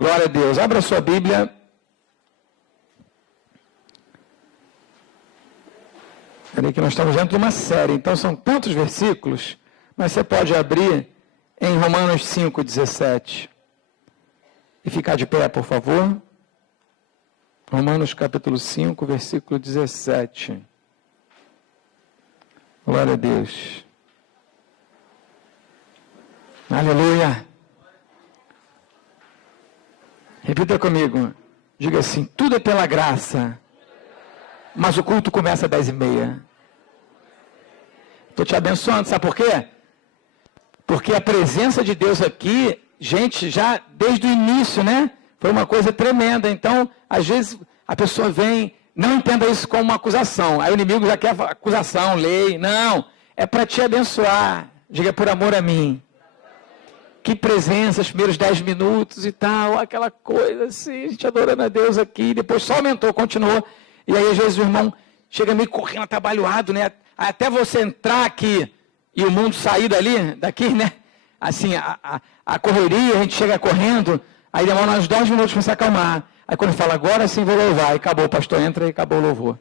Glória a Deus. Abra sua Bíblia. Peraí que nós estamos dentro de uma série, então são tantos versículos, mas você pode abrir em Romanos 5:17. E ficar de pé, por favor. Romanos capítulo 5, versículo 17. Glória a Deus. Aleluia. Repita comigo. Diga assim: tudo é pela graça. Mas o culto começa às 10h30. Estou te abençoando, sabe por quê? Porque a presença de Deus aqui, gente, já desde o início, né? Foi uma coisa tremenda. Então, às vezes, a pessoa vem, não entenda isso como uma acusação. Aí o inimigo já quer acusação, lei. Não, é para te abençoar. Diga, por amor a mim. Que presença, os primeiros 10 minutos e tal, aquela coisa assim, a gente adorando a Deus aqui. Depois só aumentou, continuou. E aí, às vezes, o irmão chega meio correndo, atabalhoado, né? Até você entrar aqui e o mundo sair daqui, né? Assim, a correria, a gente chega correndo, aí demora uns 10 minutos para se acalmar. Aí quando fala, agora sim vou louvar, e acabou, o pastor entra e acabou o louvor.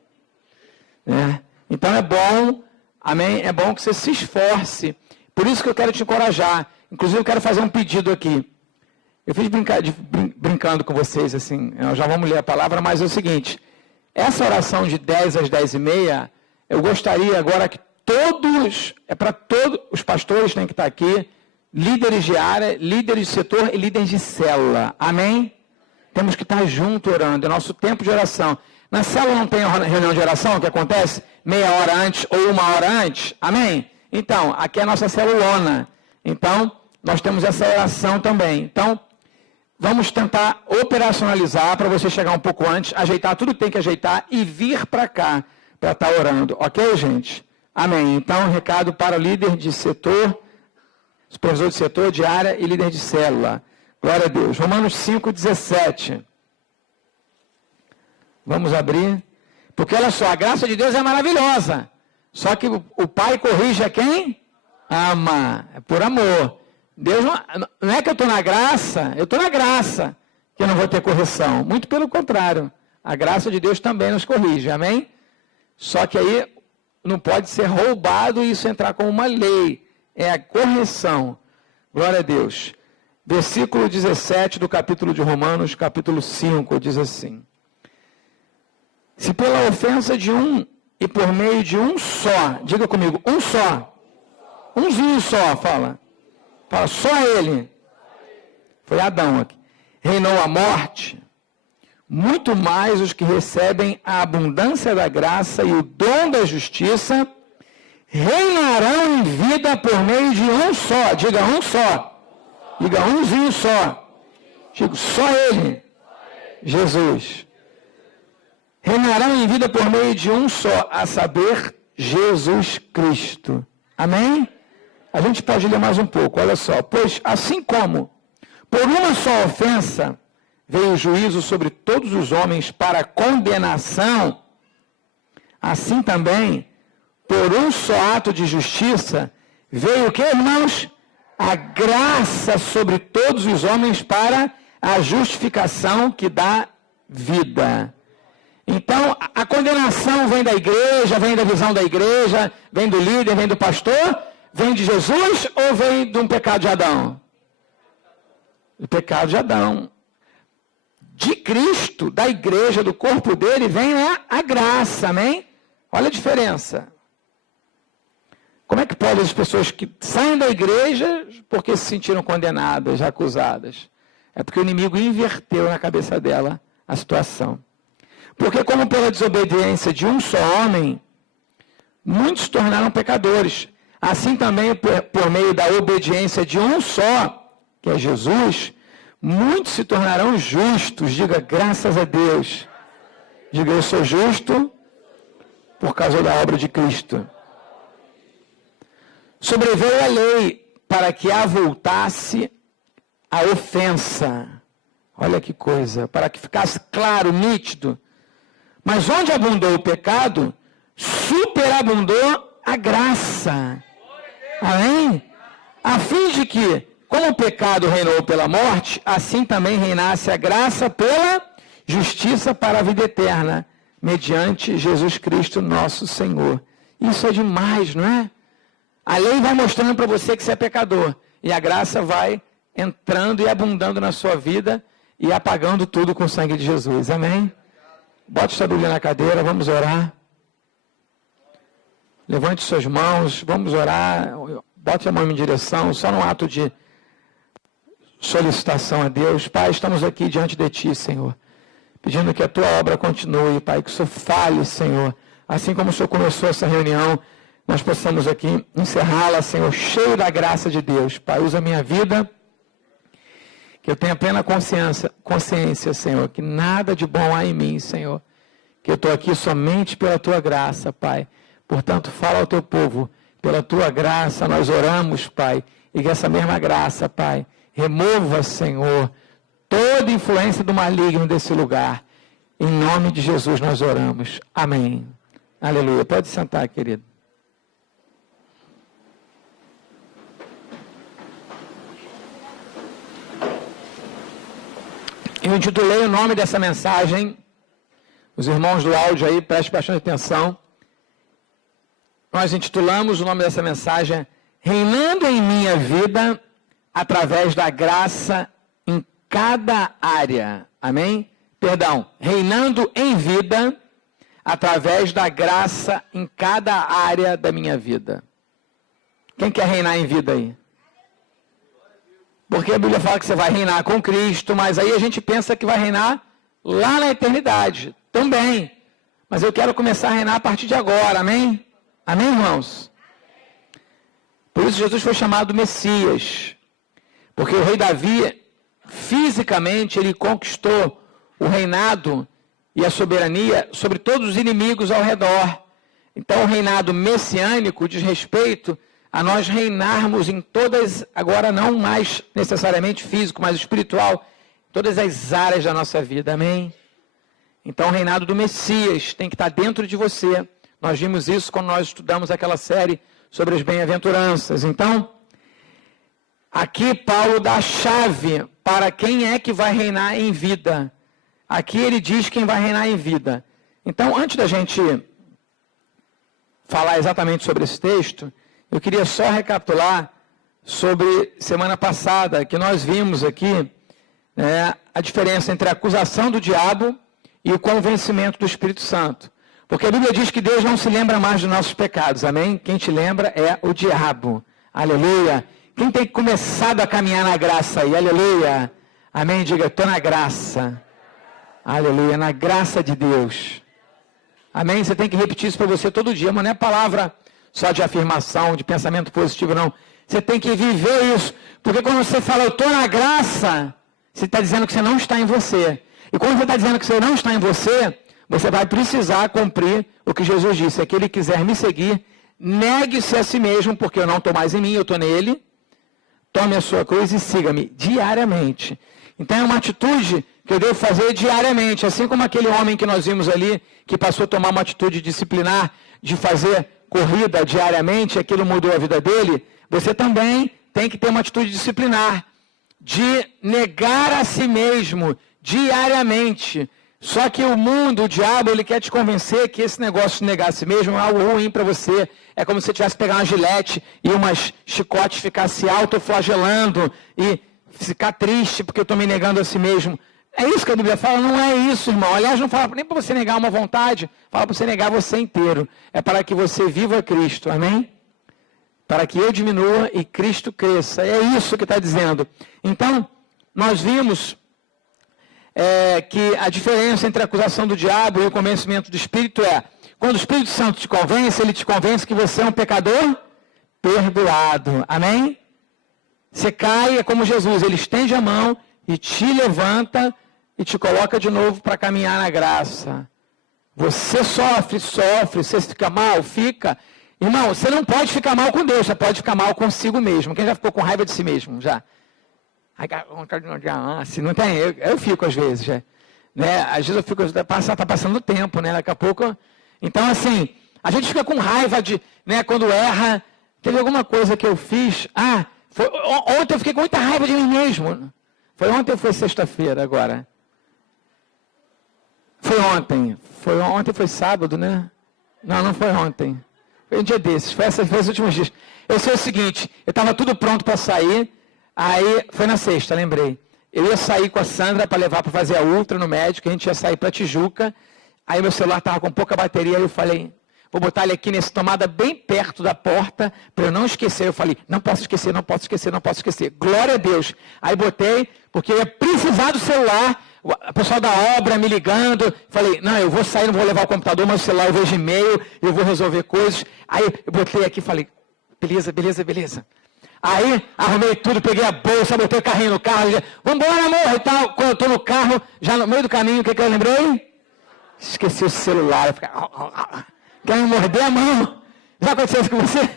Né? Então é bom, amém? É bom que você se esforce. Por isso que eu quero te encorajar. Inclusive eu quero fazer um pedido aqui. Eu fiz brincando com vocês, assim, nós já vamos ler a palavra, mas é o seguinte, essa oração de 10 às 10h30, eu gostaria agora que todos os pastores têm que estar aqui, líderes de área, líderes de setor e líderes de célula. Amém? Temos que estar junto orando, é nosso tempo de oração. Na célula não tem reunião de oração que acontece meia hora antes ou uma hora antes? Amém? Então, aqui é a nossa celulona. Então, nós temos essa oração também. Então, vamos tentar operacionalizar para você chegar um pouco antes, ajeitar tudo que tem que ajeitar e vir para cá para estar orando. Ok, gente? Amém. Então, recado para o líder de setor, supervisor de setor, de área e líder de célula. Glória a Deus. Romanos 5:17. Vamos abrir. Porque olha só, a graça de Deus é maravilhosa. Só que o Pai corrige a quem? Ama. É por amor. Deus não é que eu estou na graça, eu estou na graça que eu não vou ter correção. Muito pelo contrário. A graça de Deus também nos corrige. Amém? Só que aí não pode ser roubado e isso entrar como uma lei. É a correção. Glória a Deus. Versículo 17 do capítulo de Romanos, capítulo 5, diz assim: se pela ofensa de um e por meio de um só, diga comigo, um só, umzinho só, fala só ele, foi Adão aqui, reinou a morte, muito mais os que recebem a abundância da graça e o dom da justiça, reinarão em vida por meio de um só, diga um só, diga umzinho só, digo só ele, Jesus. Reinarão em vida por meio de um só, a saber, Jesus Cristo. Amém? A gente pode ler mais um pouco, olha só. Pois assim como por uma só ofensa veio o juízo sobre todos os homens para condenação, assim também, por um só ato de justiça, veio o que, irmãos? A graça sobre todos os homens para a justificação que dá vida. Então, a condenação vem da igreja, vem da visão da igreja, vem do líder, vem do pastor, vem de Jesus ou vem de um pecado de Adão? Do pecado de Adão. De Cristo, da igreja, do corpo dele, vem a graça, amém? Olha a diferença. Como é que pode as pessoas que saem da igreja porque se sentiram condenadas, acusadas? É porque o inimigo inverteu na cabeça dela a situação. Porque como pela desobediência de um só homem, muitos se tornaram pecadores. Assim também, por meio da obediência de um só, que é Jesus, muitos se tornarão justos. Diga, graças a Deus. Diga, eu sou justo por causa da obra de Cristo. Sobreveio a lei para que avultasse a ofensa. Olha que coisa, para que ficasse claro, nítido. Mas onde abundou o pecado, superabundou a graça. Amém? A fim de que como o pecado reinou pela morte, assim também reinasse a graça pela justiça para a vida eterna, mediante Jesus Cristo, nosso Senhor. Isso é demais, não é? A lei vai mostrando para você que você é pecador, e a graça vai entrando e abundando na sua vida e apagando tudo com o sangue de Jesus. Amém? Bote sua Bíblia na cadeira, vamos orar. Levante suas mãos, vamos orar. Bote a mão em direção, só num ato de solicitação a Deus. Pai, estamos aqui diante de Ti, Senhor, pedindo que a Tua obra continue, Pai, que o Senhor fale, Senhor, assim como o Senhor começou essa reunião, nós possamos aqui encerrá-la, Senhor, cheio da graça de Deus. Pai, usa a minha vida, que eu tenha plena consciência, Senhor, que nada de bom há em mim, Senhor, que eu estou aqui somente pela Tua graça, Pai. Portanto, fala ao Teu povo, pela Tua graça nós oramos, Pai, e que essa mesma graça, Pai, remova, Senhor, toda influência do maligno desse lugar. Em nome de Jesus nós oramos. Amém. Aleluia. Pode sentar, querido. Eu intitulei o nome dessa mensagem, os irmãos do áudio aí, prestem bastante atenção. Nós intitulamos o nome dessa mensagem, Reinando em Minha Vida, através da graça em cada área. Amém? Perdão, reinando em vida, através da graça em cada área da minha vida. Quem quer reinar em vida aí? Porque a Bíblia fala que você vai reinar com Cristo, mas aí a gente pensa que vai reinar lá na eternidade. Também. Mas eu quero começar a reinar a partir de agora, amém? Amém, irmãos? Por isso Jesus foi chamado Messias. Porque o rei Davi, fisicamente, ele conquistou o reinado e a soberania sobre todos os inimigos ao redor. Então, o reinado messiânico diz respeito a nós reinarmos em todas, agora não mais necessariamente físico, mas espiritual, todas as áreas da nossa vida, amém? Então, o reinado do Messias tem que estar dentro de você. Nós vimos isso quando nós estudamos aquela série sobre as bem-aventuranças. Então, aqui Paulo dá a chave para quem é que vai reinar em vida. Aqui ele diz quem vai reinar em vida. Então, antes da gente falar exatamente sobre esse texto, eu queria só recapitular sobre semana passada, que nós vimos aqui, a diferença entre a acusação do diabo e o convencimento do Espírito Santo. Porque a Bíblia diz que Deus não se lembra mais dos nossos pecados, amém? Quem te lembra é o diabo, aleluia. Quem tem começado a caminhar na graça aí, aleluia, amém? Diga, estou na graça, aleluia, na graça de Deus, amém? Você tem que repetir isso para você todo dia, mas não é palavra só de afirmação, de pensamento positivo, não. Você tem que viver isso, porque quando você fala, eu estou na graça, você está dizendo que você não está em você. E quando você está dizendo que você não está em você, você vai precisar cumprir o que Jesus disse. Aquele que quiser me seguir, negue-se a si mesmo, porque eu não estou mais em mim, eu estou nele. Tome a sua cruz e siga-me diariamente. Então é uma atitude que eu devo fazer diariamente, assim como aquele homem que nós vimos ali, que passou a tomar uma atitude disciplinar, de fazer corrida diariamente, aquilo mudou a vida dele. Você também tem que ter uma atitude disciplinar, de negar a si mesmo diariamente. Só que o mundo, o diabo, ele quer te convencer que esse negócio de negar a si mesmo é algo ruim para você. É como se você tivesse pegar uma gilete e umas chicotes ficasse autoflagelando e ficar triste porque eu estou me negando a si mesmo. É isso que a Bíblia fala? Não é isso, irmão. Aliás, não fala nem para você negar uma vontade, fala para você negar você inteiro. É para que você viva Cristo, amém? Para que eu diminua e Cristo cresça. É isso que está dizendo. Então, nós vimos que a diferença entre a acusação do diabo e o convencimento do Espírito é, quando o Espírito Santo te convence, ele te convence que você é um pecador perdoado, amém? Você cai, é como Jesus, ele estende a mão e te levanta e te coloca de novo para caminhar na graça. Você sofre, você fica mal, fica. Irmão, você não pode ficar mal com Deus, você pode ficar mal consigo mesmo. Quem já ficou com raiva de si mesmo? Já. Se não tem, eu fico às vezes, né? Às vezes eu fico, está passando o tempo, né? Daqui a pouco. Então, assim, a gente fica com raiva de, né? Quando erra, teve alguma coisa que eu fiz, Ontem eu fiquei com muita raiva de mim mesmo. Foi ontem ou foi sexta-feira agora? Foi ontem. Ontem foi sábado, né? Não foi ontem. Foi um dia desses. Foi esses últimos dias. Eu sei o seguinte, eu estava tudo pronto para sair. Aí, foi na sexta, lembrei. Eu ia sair com a Sandra para levar para fazer a ultra no médico. A gente ia sair para Tijuca. Aí meu celular estava com pouca bateria. Aí eu falei, vou botar ele aqui nessa tomada bem perto da porta para eu não esquecer. Eu falei, não posso esquecer. Glória a Deus. Aí botei, porque eu ia precisar do celular. O pessoal da obra me ligando. Falei, não, eu vou sair, não vou levar o computador, mas o celular eu vejo e-mail, eu vou resolver coisas. Aí eu botei aqui e falei, beleza. Aí arrumei tudo, peguei a bolsa, botei o carrinho no carro. Vamos embora, amor, e tal. Quando eu estou no carro, já no meio do caminho, o que eu lembrei? Esqueci o celular. Eu fiquei, quer me morder a mão? Já aconteceu isso com você?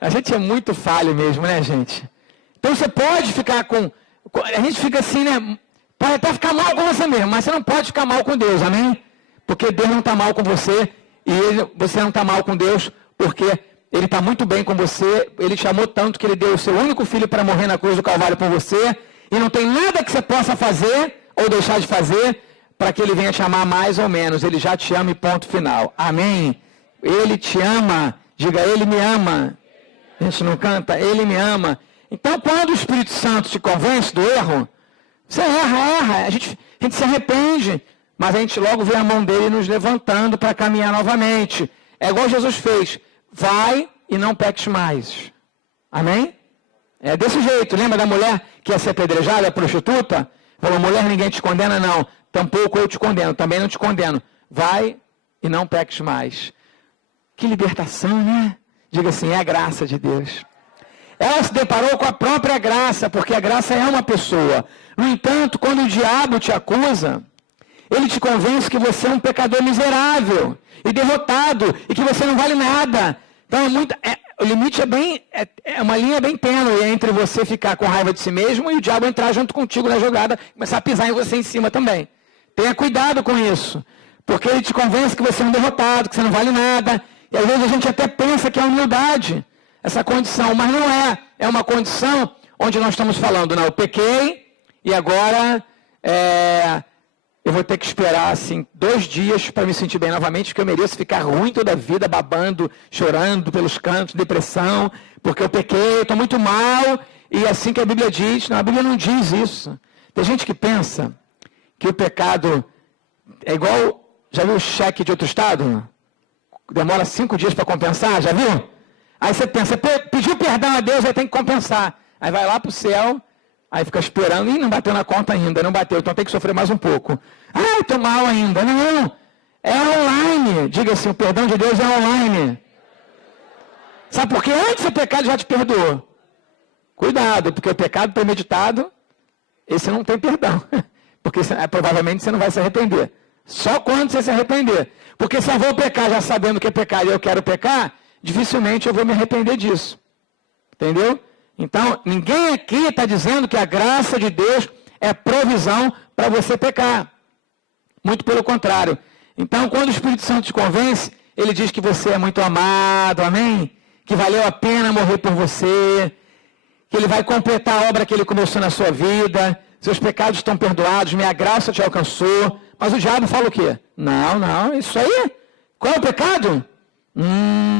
A gente é muito falho mesmo, né, gente? Então você pode ficar com... A gente fica assim, né? Pode até ficar mal com você mesmo, mas você não pode ficar mal com Deus, amém? Porque Deus não está mal com você e você não está mal com Deus porque Ele está muito bem com você. Ele te amou tanto que Ele deu o seu único filho para morrer na cruz do Calvário por você e não tem nada que você possa fazer ou deixar de fazer para que Ele venha te amar mais ou menos. Ele já te ama e ponto final. Amém? Ele te ama. Diga, Ele me ama. A gente não canta? Ele me ama. Então, quando o Espírito Santo te convence do erro, você erra. A gente se arrepende, mas a gente logo vê a mão dele nos levantando para caminhar novamente. É igual Jesus fez. Vai e não peques mais. Amém? É desse jeito. Lembra da mulher que ia ser apedrejada, a prostituta? Falou, mulher, ninguém te condena, não. Tampouco eu te condeno, também não te condeno. Vai e não peques mais. Que libertação, né? Diga assim, é a graça de Deus. Ela se deparou com a própria graça, porque a graça é uma pessoa. No entanto, quando o diabo te acusa, ele te convence que você é um pecador miserável e derrotado, e que você não vale nada. Então, o limite é uma linha bem tênue entre você ficar com raiva de si mesmo e o diabo entrar junto contigo na jogada, começar a pisar em você em cima também. Tenha cuidado com isso, porque ele te convence que você é um derrotado, que você não vale nada, e às vezes a gente até pensa que é humildade, essa condição, mas não é. É uma condição onde nós estamos falando, não, eu pequei e agora eu vou ter que esperar assim 2 dias para me sentir bem novamente, porque eu mereço ficar ruim toda a vida, babando, chorando pelos cantos, depressão, porque eu pequei, eu estou muito mal, e assim que a Bíblia diz. Não, a Bíblia não diz isso. Tem gente que pensa que o pecado é igual, já viu o cheque de outro estado? Demora 5 dias para compensar, já viu? Aí você pensa, pediu perdão a Deus, aí tem que compensar. Aí vai lá para o céu, aí fica esperando, e não bateu na conta ainda, não bateu, então tem que sofrer mais um pouco. Ah, estou mal ainda. Não, é online. Diga assim, o perdão de Deus é online. Sabe por quê? Antes o pecado já te perdoou. Cuidado, porque o pecado premeditado, esse não tem perdão. Porque provavelmente você não vai se arrepender. Só quando você se arrepender. Porque se eu vou pecar já sabendo que é pecado e eu quero pecar, dificilmente eu vou me arrepender disso. Entendeu? Então, ninguém aqui está dizendo que a graça de Deus é provisão para você pecar. Muito pelo contrário. Então, quando o Espírito Santo te convence, ele diz que você é muito amado, amém? Que valeu a pena morrer por você, que ele vai completar a obra que ele começou na sua vida, seus pecados estão perdoados, minha graça te alcançou. Mas o diabo fala o quê? Não, isso aí. Qual é o pecado?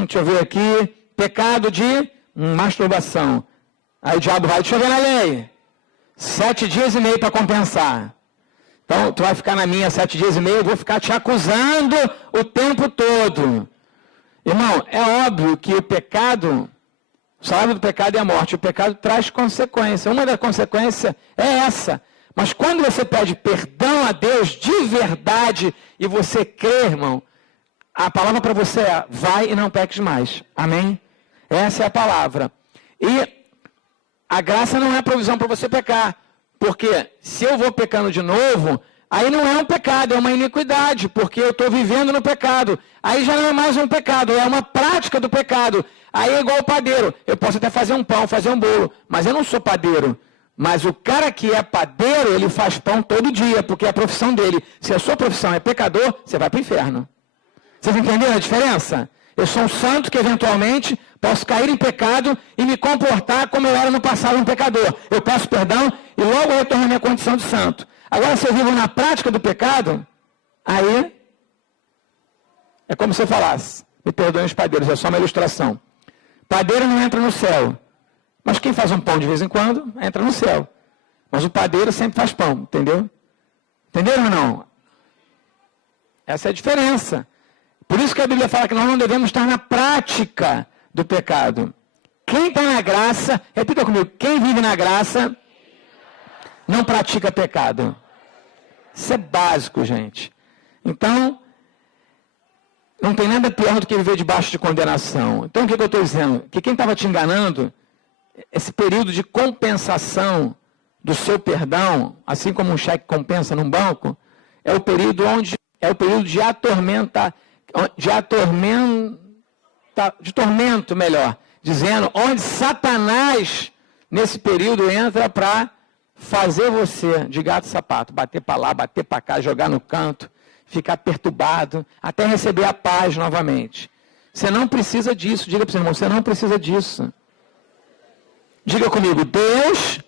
Deixa eu ver aqui. Pecado de masturbação. Aí o diabo vai, deixa eu ver na lei. 7 dias e meio para compensar. Então, tu vai ficar na minha 7 dias e meio, eu vou ficar te acusando o tempo todo. Irmão, é óbvio que o pecado, o salário do pecado é a morte. O pecado traz consequência. Uma das consequências é essa. Mas quando você pede perdão a Deus de verdade e você crê, irmão, a palavra para você é, vai e não peques mais. Amém? Essa é a palavra. E a graça não é provisão para você pecar. Porque se eu vou pecando de novo, aí não é um pecado, é uma iniquidade. Porque eu estou vivendo no pecado. Aí já não é mais um pecado, é uma prática do pecado. Aí é igual o padeiro. Eu posso até fazer um pão, fazer um bolo, mas eu não sou padeiro. Mas o cara que é padeiro, ele faz pão todo dia, porque é a profissão dele. Se a sua profissão é pecador, você vai para o inferno. Vocês entenderam a diferença? Eu sou um santo que eventualmente posso cair em pecado e me comportar como eu era no passado, um pecador. Eu peço perdão e logo retorno à minha condição de santo. Agora, se eu vivo na prática do pecado, aí é como se eu falasse, me perdoem os padeiros, é só uma ilustração. Padeiro não entra no céu, mas quem faz um pão de vez em quando, entra no céu. Mas o padeiro sempre faz pão, entendeu? Entenderam ou não? Essa é a diferença. Por isso que a Bíblia fala que nós não devemos estar na prática do pecado. Quem está na graça, repita comigo, quem vive na graça não pratica pecado. Isso é básico, gente. Então, não tem nada pior do que viver debaixo de condenação. Então, o que eu estou dizendo? Que quem estava te enganando, esse período de compensação do seu perdão, assim como um cheque compensa num banco, é o período de tormento, melhor, dizendo, onde Satanás, nesse período, entra para fazer você de gato e sapato, bater para lá, bater para cá, jogar no canto, ficar perturbado, até receber a paz novamente. Você não precisa disso, diga para o seu irmão, você não precisa disso. Diga comigo, Deus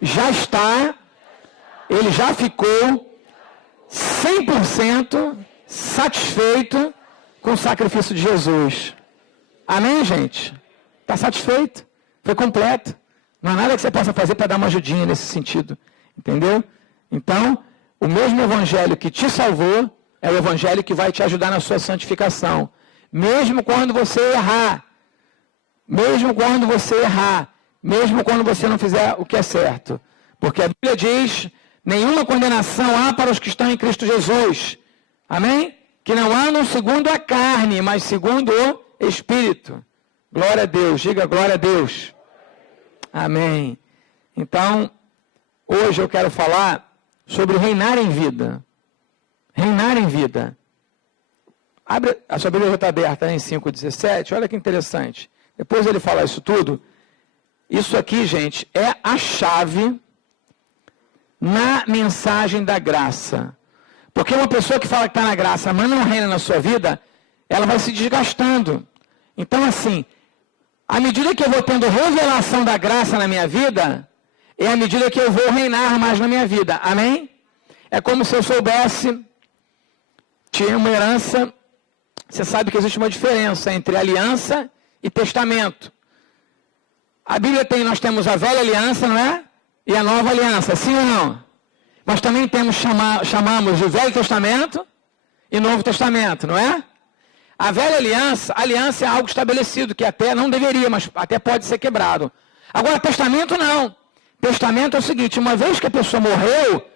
já está, Ele já ficou 100% satisfeito com o sacrifício de Jesus. Amém, gente? Está satisfeito? Foi completo. Não há nada que você possa fazer para dar uma ajudinha nesse sentido. Entendeu? Então, o mesmo evangelho que te salvou é o evangelho que vai te ajudar na sua santificação. Mesmo quando você errar. Mesmo quando você errar. Mesmo quando você não fizer o que é certo. Porque a Bíblia diz, nenhuma condenação há para os que estão em Cristo Jesus. Amém? Que não andam segundo a carne, mas segundo o Espírito. Glória a Deus, diga glória a Deus. Amém. Então, hoje eu quero falar sobre reinar em vida. Reinar em vida. Abre, a sua Bíblia já está aberta em 5,17, olha que interessante. Depois ele fala isso tudo. Isso aqui, gente, é a chave na mensagem da graça. Porque uma pessoa que fala que está na graça, mas não reina na sua vida, ela vai se desgastando. Então, assim, à medida que eu vou tendo revelação da graça na minha vida, é à medida que eu vou reinar mais na minha vida. Amém? É como se eu soubesse, tinha uma herança, você sabe que existe uma diferença entre aliança e testamento. A Bíblia nós temos a velha aliança, não é? E a nova aliança, sim ou não? Mas também chamamos de Velho Testamento e Novo Testamento, não é? A velha aliança é algo estabelecido, que até não deveria, mas até pode ser quebrado. Agora, testamento não. Testamento é o seguinte, uma vez que a pessoa morreu,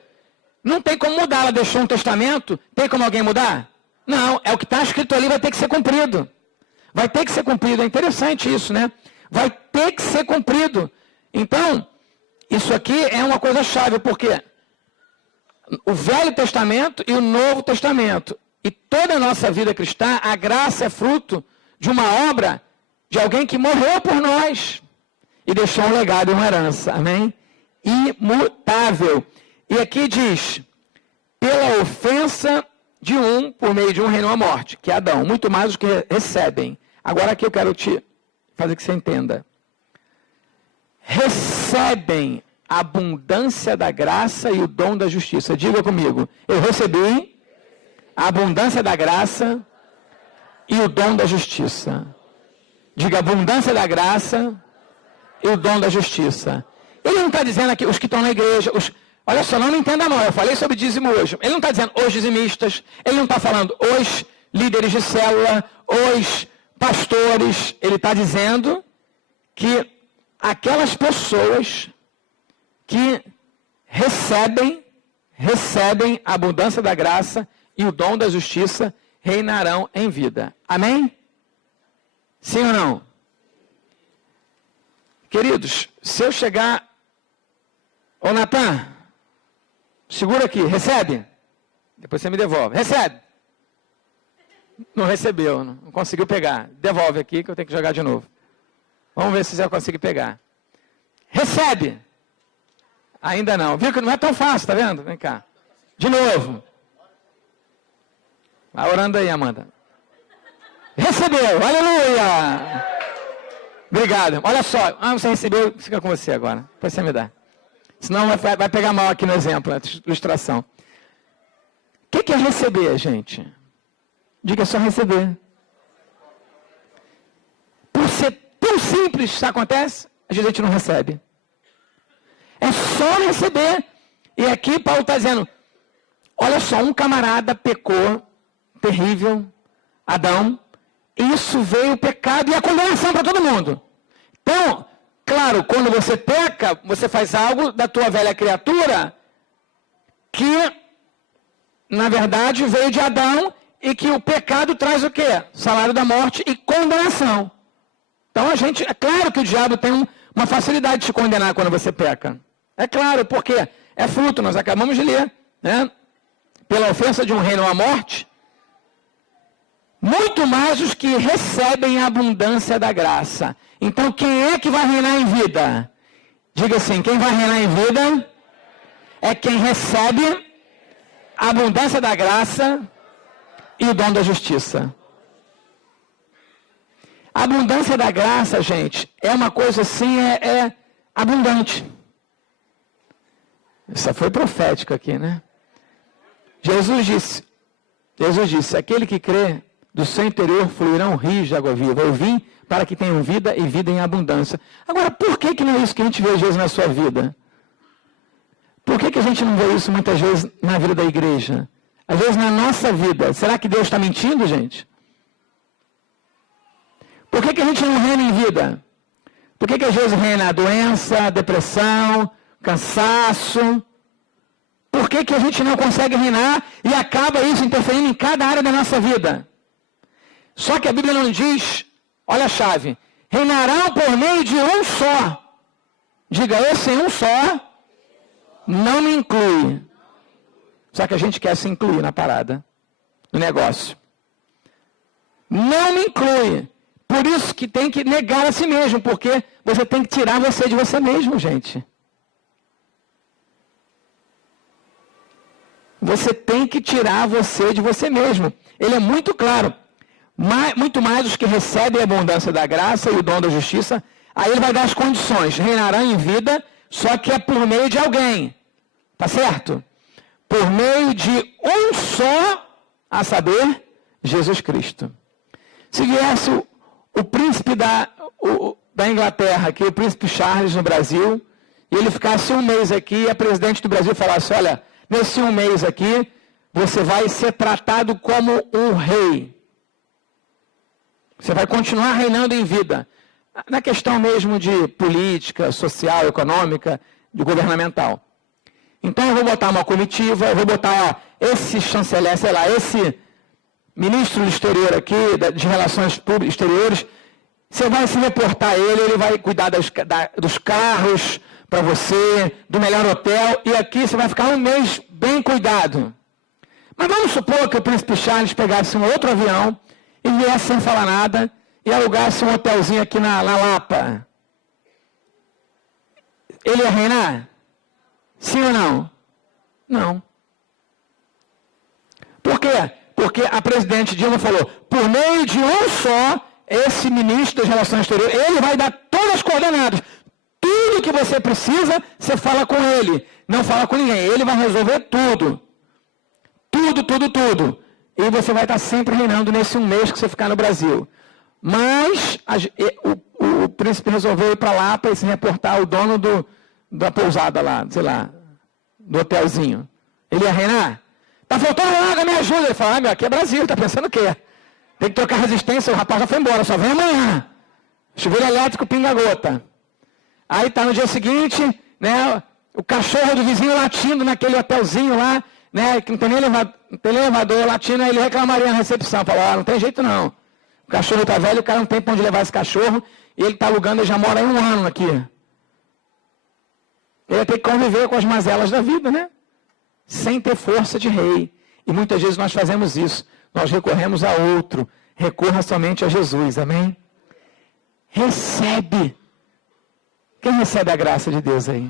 não tem como mudar, ela deixou um testamento, tem como alguém mudar? Não, é o que está escrito ali, vai ter que ser cumprido. Vai ter que ser cumprido, é interessante isso, né? Vai ter que ser cumprido. Então, isso aqui é uma coisa chave, porque o Velho Testamento e o Novo Testamento, e toda a nossa vida cristã, a graça é fruto de uma obra de alguém que morreu por nós e deixou um legado e uma herança, amém? Imutável. E aqui diz, pela ofensa de um, por meio de um reinou a morte, que é Adão, muito mais do que recebem. Agora aqui eu quero te fazer que você entenda. Recebem a abundância da graça e o dom da justiça. Diga comigo, eu recebi a abundância da graça e o dom da justiça. Diga, abundância da graça e o dom da justiça. Ele não está dizendo aqui, os que estão na igreja, olha só, não me entenda mal, eu falei sobre dízimo hoje. Ele não está dizendo os dizimistas, ele não está falando os líderes de célula, os pastores. Ele está dizendo que aquelas pessoas que recebem a abundância da graça e o dom da justiça reinarão em vida. Amém? Sim ou não? Queridos, se eu chegar... Ô Natan, segura aqui, recebe? Depois você me devolve. Recebe? Não recebeu, não conseguiu pegar. Devolve aqui que eu tenho que jogar de novo. Vamos ver se você consegue pegar. Recebe? Ainda não. Viu que não é tão fácil, tá vendo? Vem cá. De novo. Vai orando aí, Amanda. recebeu, aleluia! Obrigado. Olha só, você recebeu, fica com você agora, depois você me dá. Senão vai pegar mal aqui no exemplo, na ilustração. O que é receber, gente? Diga só receber. Por ser tão simples, isso acontece, a gente não recebe. É só receber. E aqui Paulo está dizendo, olha só, um camarada pecou, terrível, Adão, isso veio o pecado e a condenação para todo mundo. Então, claro, quando você peca, você faz algo da tua velha criatura que, na verdade, veio de Adão e que o pecado traz o quê? Salário da morte e condenação. Então, é claro que o diabo tem uma facilidade de te condenar quando você peca. É claro, porque é fruto, nós acabamos de ler, né? Pela ofensa de um reino à morte, muito mais os que recebem a abundância da graça. Então, quem é que vai reinar em vida? Diga assim, quem vai reinar em vida é quem recebe a abundância da graça e o dom da justiça. A abundância da graça, gente, é uma coisa assim, é abundante. Isso foi profético aqui, né? Jesus disse, aquele que crê, do seu interior fluirão rios de água viva. Eu vim para que tenham vida e vida em abundância. Agora, por que não é isso que a gente vê às vezes na sua vida? Por que a gente não vê isso muitas vezes na vida da igreja? Às vezes na nossa vida. Será que Deus está mentindo, gente? Por que a gente não reina em vida? Por que às vezes reina a doença, depressão, cansaço? Por que a gente não consegue reinar e acaba isso interferindo em cada área da nossa vida? Só que a Bíblia não diz, olha a chave, reinarão por meio de um só. Diga, esse um só não me inclui. Só que a gente quer se incluir na parada, no negócio. Não me inclui. Por isso que tem que negar a si mesmo, porque você tem que tirar você de você mesmo, gente. Você tem que tirar você de você mesmo. Ele é muito claro. Muito mais os que recebem a abundância da graça e o dom da justiça, aí ele vai dar as condições. Reinarão em vida, só que é por meio de alguém. Tá certo? Por meio de um só, a saber, Jesus Cristo. Se viesse o príncipe da Inglaterra, aqui, o príncipe Charles no Brasil, e ele ficasse um mês aqui, e a presidente do Brasil falasse, olha, nesse um mês aqui, você vai ser tratado como um rei. Você vai continuar reinando em vida. Na questão mesmo de política, social, econômica, de governamental. Então eu vou botar uma comitiva, eu vou botar esse chanceler, sei lá, esse ministro do exterior aqui, de relações exteriores, você vai se reportar a ele vai cuidar dos carros para você, do melhor hotel, e aqui você vai ficar um mês bem cuidado. Mas vamos supor que o príncipe Charles pegasse um outro avião e viesse sem falar nada e alugasse um hotelzinho aqui na Lapa. Ele ia reinar? Sim ou não? Não. Por quê? Porque a presidente Dilma falou, por meio de um só, esse ministro das Relações Exteriores, ele vai dar todas as coordenadas. Tudo que você precisa, você fala com ele. Não fala com ninguém. Ele vai resolver tudo. Tudo. E você vai estar sempre reinando nesse um mês que você ficar no Brasil. Mas o príncipe resolveu ir para lá para se reportar ao dono da pousada lá, sei lá, do hotelzinho. Ele ia reinar? Tá faltando água, me ajuda. Ele fala, meu, aqui é Brasil, tá pensando o quê? Tem que trocar resistência, o rapaz já foi embora, só vem amanhã. Chuveiro elétrico, pinga-gota. Aí tá no dia seguinte, né, o cachorro do vizinho latindo naquele hotelzinho lá, né, que não tem nem elevador latindo, aí ele reclamaria na recepção. Falou, não tem jeito não. O cachorro tá velho, o cara não tem pra onde levar esse cachorro, e ele tá alugando, ele já mora aí 1 ano aqui. Ele vai ter que conviver com as mazelas da vida, né? Sem ter força de rei. E muitas vezes nós fazemos isso. Nós recorremos a outro. Recorra somente a Jesus, amém? Recebe. Quem recebe a graça de Deus aí?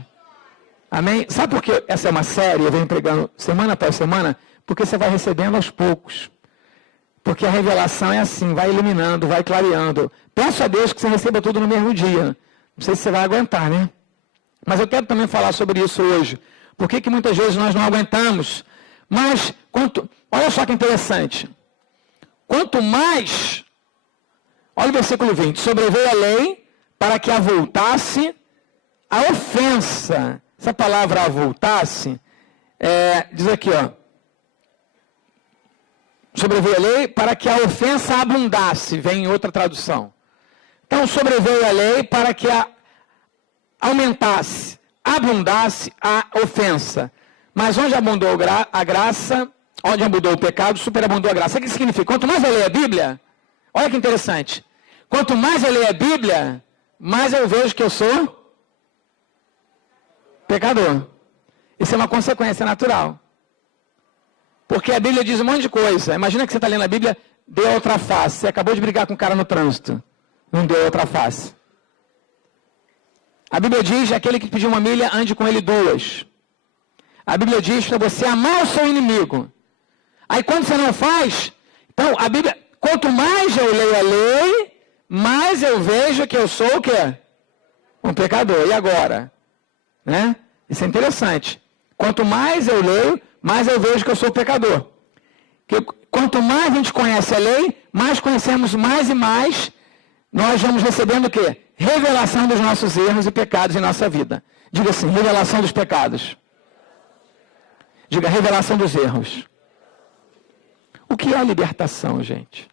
Amém? Sabe por que essa é uma série? Eu venho pregando semana após semana. Porque você vai recebendo aos poucos. Porque a revelação é assim, vai iluminando, vai clareando. Peço a Deus que você receba tudo no mesmo dia. Não sei se você vai aguentar, né? Mas eu quero também falar sobre isso hoje. Por que muitas vezes nós não aguentamos? Mas, olha só que interessante. Quanto mais, olha o versículo 20, sobreveio a lei para que avultasse a ofensa. Essa palavra avultasse, diz aqui, ó. Sobreveio a lei para que a ofensa abundasse, vem em outra tradução. Então, sobreveio a lei para que aumentasse, abundasse a ofensa. Mas onde abundou a graça, onde abundou o pecado, superabundou a graça. O que significa? Quanto mais eu leio a Bíblia, olha que interessante. Quanto mais eu leio a Bíblia, mais eu vejo que eu sou pecador. Isso é uma consequência natural. Porque a Bíblia diz um monte de coisa. Imagina que você está lendo a Bíblia, dê outra face. Você acabou de brigar com um cara no trânsito. Não deu outra face. A Bíblia diz, aquele que pediu uma milha, ande com ele 2. A Bíblia diz para você amar o seu inimigo. Aí quando você não faz, então a Bíblia, quanto mais eu leio a lei, mais eu vejo que eu sou o quê? Um pecador. E agora? Né? Isso é interessante. Quanto mais eu leio, mais eu vejo que eu sou pecador. Que quanto mais a gente conhece a lei, mais conhecemos mais e mais, nós vamos recebendo o quê? Revelação dos nossos erros e pecados em nossa vida. Diga assim, revelação dos pecados. Diga, revelação dos erros. O que é libertação, gente?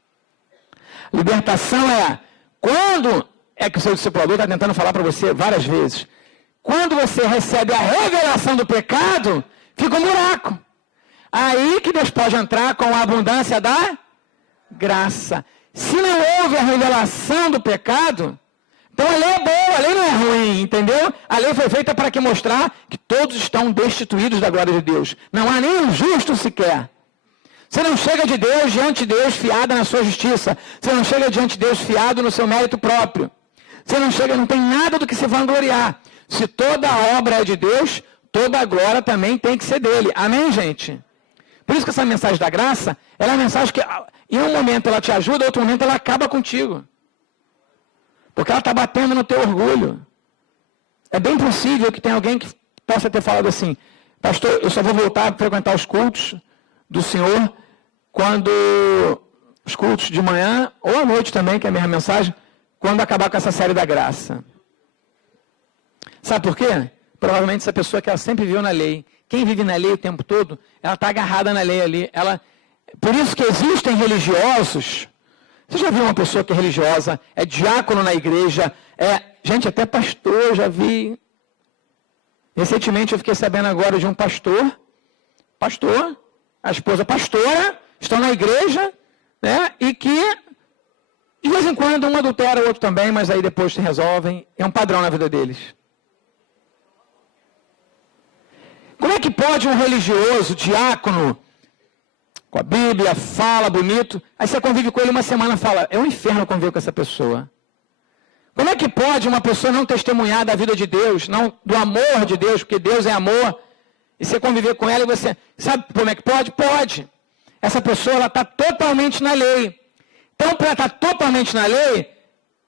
Libertação é quando, é que o seu discipulador está tentando falar para você várias vezes, quando você recebe a revelação do pecado, fica um buraco. Aí que Deus pode entrar com a abundância da graça. Se não houve a revelação do pecado, então a lei é boa, a lei não é ruim, entendeu? A lei foi feita para que mostrar que todos estão destituídos da glória de Deus. Não há nenhum justo sequer. Você não chega de Deus diante de Deus fiada na sua justiça. Você não chega diante de Deus fiado no seu mérito próprio. Você não chega, não tem nada do que se vangloriar. Se toda a obra é de Deus, toda a glória também tem que ser dele. Amém, gente? Por isso que essa mensagem da graça, ela é uma mensagem que em um momento ela te ajuda, em outro momento ela acaba contigo. Porque ela está batendo no teu orgulho. É bem possível que tenha alguém que possa ter falado assim, pastor, eu só vou voltar a frequentar os cultos do Senhor quando os cultos de manhã, ou à noite também, que é a mesma mensagem, quando acabar com essa série da graça. Sabe por quê? Provavelmente essa pessoa que ela sempre viveu na lei. Quem vive na lei o tempo todo, ela está agarrada na lei ali. Por isso que existem religiosos. Você já viu uma pessoa que é religiosa, é diácono na igreja, gente, até pastor, já vi. Recentemente eu fiquei sabendo agora de um pastor, a esposa pastora, estão na igreja, né, e que de vez em quando um adultera, o outro também, mas aí depois se resolvem. É um padrão na vida deles. Como é que pode um religioso, diácono, com a Bíblia, fala bonito, aí você convive com ele uma semana e fala, é um inferno conviver com essa pessoa. Como é que pode uma pessoa não testemunhar da vida de Deus, não do amor de Deus, porque Deus é amor, e você conviver com ela e você, sabe como é que pode? Pode. Essa pessoa, ela está totalmente na lei. Então, para estar totalmente na lei,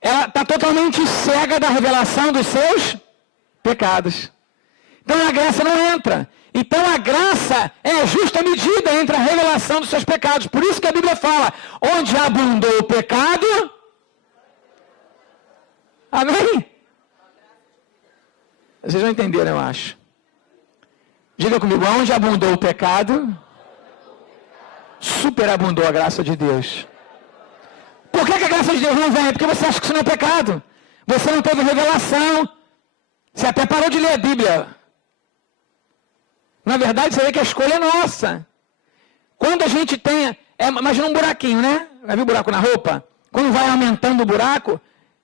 ela está totalmente cega da revelação dos seus pecados. Então a graça não entra. Então a graça é a justa medida entre a revelação dos seus pecados. Por isso que a Bíblia fala, onde abundou o pecado... Amém? Vocês não entenderam, eu acho. Diga comigo, onde abundou o pecado, superabundou a graça de Deus. Por que a graça de Deus não vem? Porque você acha que isso não é pecado. Você não teve revelação. Você até parou de ler a Bíblia. Na verdade, você vê que a escolha é nossa. Quando a gente tem... imagina um buraquinho, né? Já viu o buraco na roupa? Quando vai aumentando o buraco,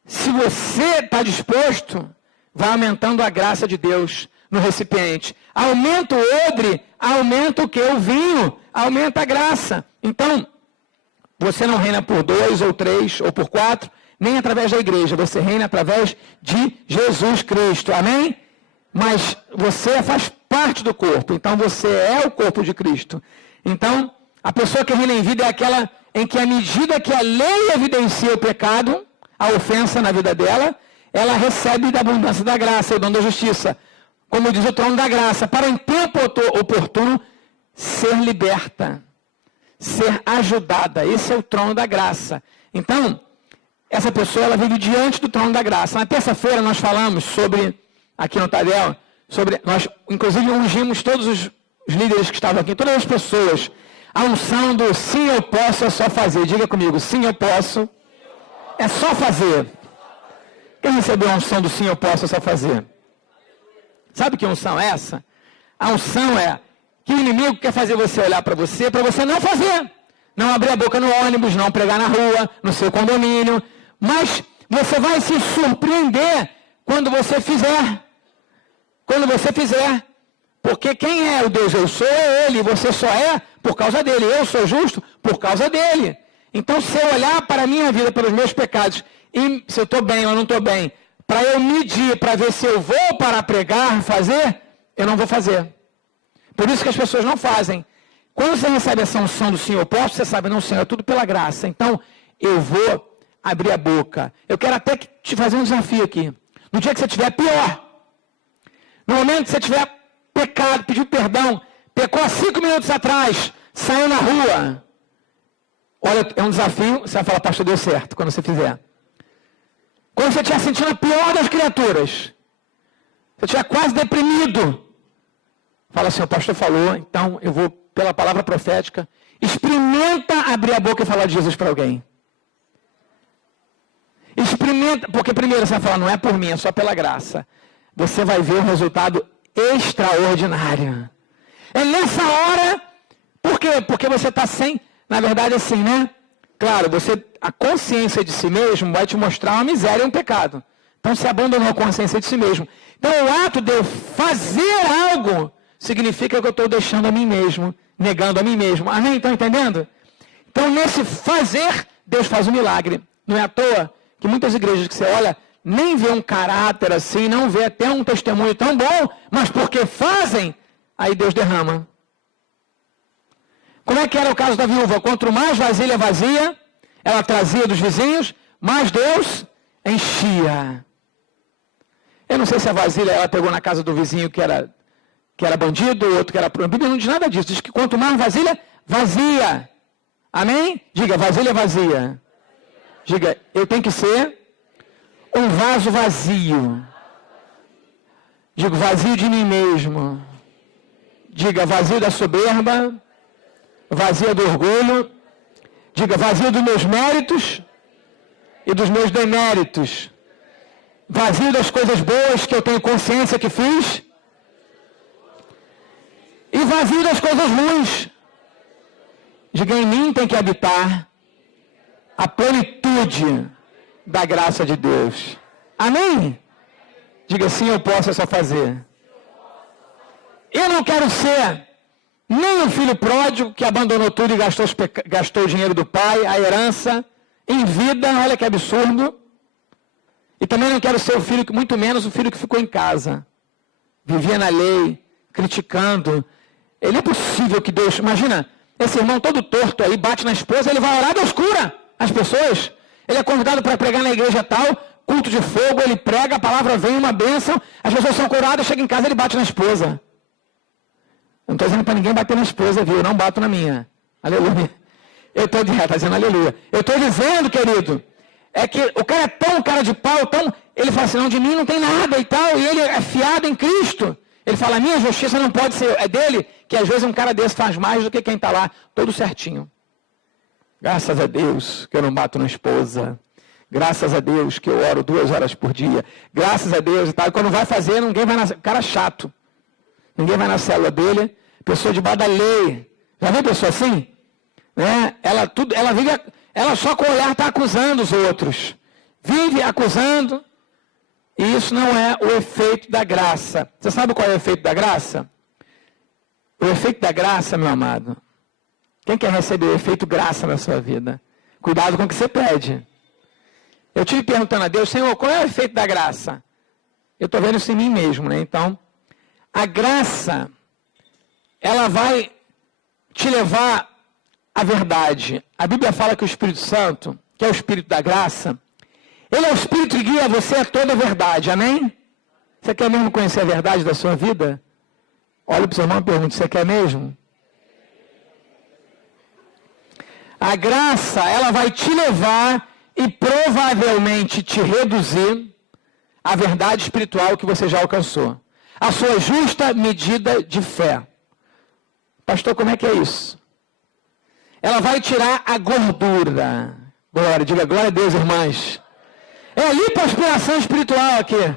se você está disposto, vai aumentando a graça de Deus no recipiente. Aumenta o odre, aumenta o que? O vinho, aumenta a graça. Então, você não reina por 2 ou 3 ou por 4, nem através da igreja. Você reina através de Jesus Cristo. Amém? Mas você faz parte do corpo. Então, você é o corpo de Cristo. Então, A pessoa que reina em vida é aquela em que, à medida que a lei evidencia o pecado, a ofensa na vida dela, ela recebe da abundância da graça, o dom da justiça. Como diz o trono da graça, para em tempo oportuno ser liberta, ser ajudada. Esse é o trono da graça. Então, essa pessoa, ela vive diante do trono da graça. Na terça-feira nós falamos sobre, aqui no Tadel, nós inclusive ungimos todos os líderes que estavam aqui, todas as pessoas, a unção do sim eu posso é só fazer. Diga comigo, sim eu posso é só fazer. Quem recebeu a unção do sim eu posso é só fazer? Sabe que unção é essa? A unção é que o inimigo quer fazer você olhar para você não fazer. Não abrir a boca no ônibus, não pregar na rua, no seu condomínio. Mas você vai se surpreender quando você fizer. Quando você fizer. Porque quem é o Deus eu sou é Ele. Você só é por causa dele. Eu sou justo por causa dele. Então, se eu olhar para a minha vida, pelos meus pecados, e se eu estou bem ou não estou bem, para eu medir, para ver se eu vou para pregar, fazer, eu não vou fazer. Por isso que as pessoas não fazem. Quando você recebe essa unção do Senhor, posso, você sabe, não, Senhor, é tudo pela graça. Então, eu vou abrir a boca. Eu quero até te fazer um desafio aqui. No dia que você estiver pior, no momento que você tiver pecado, pediu perdão, pecou há 5 minutos atrás, saiu na rua. Olha, é um desafio, você vai falar, pastor, deu certo, quando você fizer. Quando você estiver sentindo a pior das criaturas, você estiver quase deprimido, fala assim, o pastor falou, então eu vou, pela palavra profética, experimenta abrir a boca e falar de Jesus para alguém. Experimenta, porque primeiro você vai falar, não é por mim, é só pela graça. Você vai ver um resultado extraordinário. É nessa hora, por quê? Porque você está sem, na verdade assim, né? Claro, a consciência de si mesmo vai te mostrar uma miséria e um pecado. Então você abandonou a consciência de si mesmo. Então o ato de eu fazer algo significa que eu estou deixando a mim mesmo, negando a mim mesmo. Amém? Estão entendendo? Então nesse fazer, Deus faz um milagre. Não é à toa que muitas igrejas que você olha, nem vê um caráter assim, não vê até um testemunho tão bom, mas porque fazem, aí Deus derrama. Como é que era o caso da viúva? Quanto mais vasilha vazia, ela trazia dos vizinhos, mais Deus enchia. Eu não sei se a vasilha ela pegou na casa do vizinho que era bandido, outro que era proibido. A Bíblia não diz nada disso. Diz que quanto mais vasilha, vazia. Amém? Diga, vasilha vazia. Diga, eu tenho que ser um vaso vazio. Digo, vazio de mim mesmo. Diga, vazio da soberba. Vazio do orgulho. Diga, vazio dos meus méritos e dos meus deméritos. Vazio das coisas boas que eu tenho consciência que fiz. E vazio das coisas ruins. Diga, em mim tem que habitar a plenitude da graça de Deus. Amém? Diga, sim, eu posso, é só fazer. Eu não quero ser nem um filho pródigo que abandonou tudo e gastou o dinheiro do pai, a herança, em vida, olha que absurdo. E também não quero ser o filho, muito menos o filho que ficou em casa. Vivia na lei, criticando. Ele é possível que Deus... Imagina, esse irmão todo torto aí, bate na esposa, ele vai orar, Deus cura as pessoas. Ele é convidado para pregar na igreja tal, culto de fogo, ele prega, a palavra vem, uma bênção, as pessoas são curadas, chega em casa, ele bate na esposa. Eu não estou dizendo para ninguém bater na esposa, viu? Eu não bato na minha. Aleluia. Eu estou dizendo aleluia. Eu estou dizendo, querido, é que o cara é tão cara de pau, tão... Ele fala assim, não, de mim não tem nada e tal, e ele é fiado em Cristo. Ele fala, a minha justiça não pode ser, é dele, que às vezes um cara desse faz mais do que quem está lá, todo certinho. Graças a Deus que eu não bato na esposa. Graças a Deus que eu oro 2 horas por dia. Graças a Deus e tal. E quando vai fazer, ninguém vai na... Cara chato. Ninguém vai na célula dele. Pessoa debaixo da lei. Já viu pessoa assim? Né? Ela só com o olhar está acusando os outros. Vive acusando. E isso não é o efeito da graça. Você sabe qual é o efeito da graça? O efeito da graça, meu amado. Quem quer receber o efeito graça na sua vida? Cuidado com o que você pede. Eu estive perguntando a Deus, Senhor, qual é o efeito da graça? Eu estou vendo isso em mim mesmo, né? Então, a graça, ela vai te levar a verdade? A Bíblia fala que o Espírito Santo, que é o Espírito da graça, ele é o Espírito que guia você a toda a verdade, amém? Você quer mesmo conhecer a verdade da sua vida? Olha para o seu irmão e pergunta, você quer mesmo? A graça, ela vai te levar e provavelmente te reduzir à verdade espiritual que você já alcançou. A sua justa medida de fé. Pastor, como é que é isso? Ela vai tirar a gordura. Glória, diga glória a Deus, irmãs. É lipoaspiração espiritual aqui.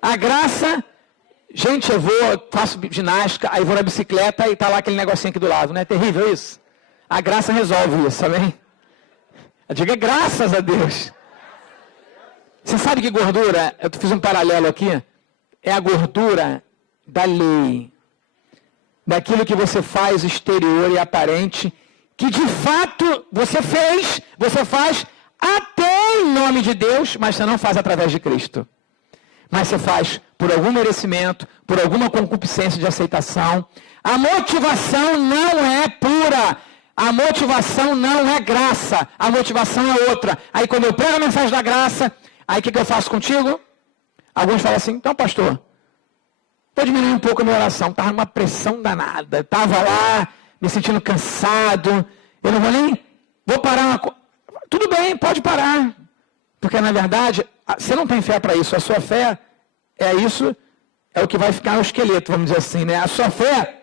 A graça, gente, eu faço ginástica, aí vou na bicicleta e tá lá aquele negocinho aqui do lado, não é terrível isso? A graça resolve isso, amém? Diga graças a Deus. Você sabe que gordura, eu fiz um paralelo aqui, é a gordura da lei. Daquilo que você faz exterior e aparente, que de fato você faz até em nome de Deus, mas você não faz através de Cristo. Mas você faz por algum merecimento, por alguma concupiscência de aceitação. A motivação não é pura. A motivação não é graça. A motivação é outra. Aí quando eu prego a mensagem da graça, aí o que eu faço contigo? Alguns falam assim, então pastor, estou diminuindo um pouco a minha oração. Estava numa pressão danada. Estava lá, me sentindo cansado. Eu não vou nem... Vou parar uma... Tudo bem, pode parar. Porque na verdade, você não tem fé para isso. A sua fé é isso, é o que vai ficar no esqueleto, vamos dizer assim, né? A sua fé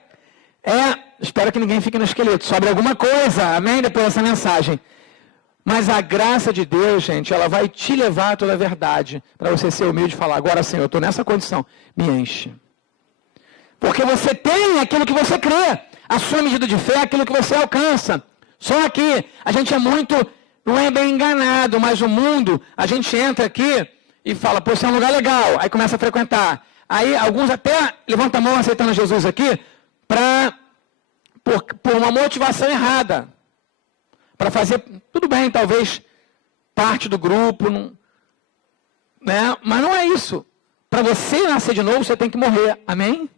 é... Espero que ninguém fique no esqueleto. Sobre alguma coisa, amém? Depois dessa mensagem. Mas a graça de Deus, gente, ela vai te levar a toda a verdade. Para você ser humilde e falar, agora Senhor, eu estou nessa condição. Me enche. Porque você tem aquilo que você crê. A sua medida de fé é aquilo que você alcança. Só que a gente é muito, não é bem enganado, mas o mundo, a gente entra aqui e fala, pô, isso é um lugar legal. Aí começa a frequentar. Aí alguns até levantam a mão aceitando Jesus aqui por uma motivação errada. Para fazer, tudo bem, talvez parte do grupo, né? Mas não é isso. Para você nascer de novo, você tem que morrer. Amém?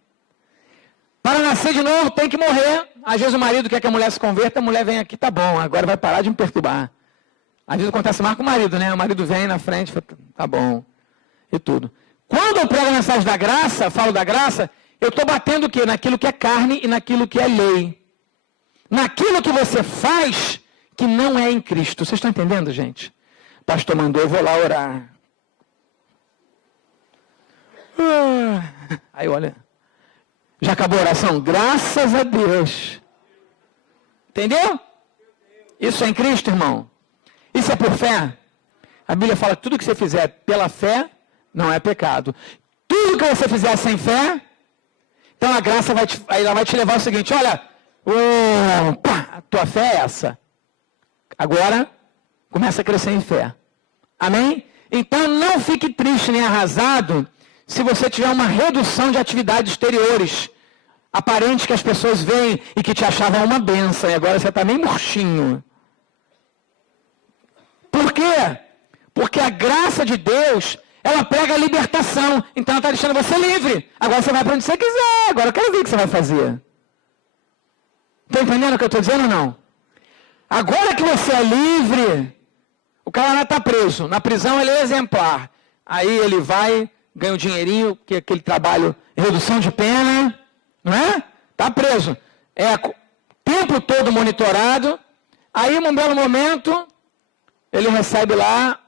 Para nascer de novo, tem que morrer. Às vezes o marido quer que a mulher se converta, a mulher vem aqui, tá bom, agora vai parar de me perturbar. Às vezes acontece mais com o marido, né? O marido vem na frente, fala, tá bom, e tudo. Quando eu prego a mensagem da graça, falo da graça, eu estou batendo o quê? Naquilo que é carne e naquilo que é lei. Naquilo que você faz que não é em Cristo. Vocês estão entendendo, gente? O pastor mandou, eu vou lá orar. Aí olha, já acabou a oração? Graças a Deus. Entendeu? Isso é em Cristo, irmão? Isso é por fé? A Bíblia fala que tudo que você fizer pela fé não é pecado. Tudo que você fizer sem fé, então a graça ela vai te levar ao seguinte, olha, a tua fé é essa. Agora, começa a crescer em fé. Amém? Então não fique triste nem arrasado se você tiver uma redução de atividades exteriores, aparente que as pessoas veem e que te achavam uma bênção, e agora você está meio murchinho. Por quê? Porque a graça de Deus, ela prega a libertação, então ela está deixando você livre. Agora você vai para onde você quiser, agora eu quero ver o que você vai fazer. Está entendendo o que eu estou dizendo ou não? Agora que você é livre, o cara está preso, na prisão ele é exemplar. Aí ele vai, ganha um dinheirinho, que é aquele trabalho, redução de pena, não é? Está preso. É o tempo todo monitorado, aí num belo momento, ele recebe lá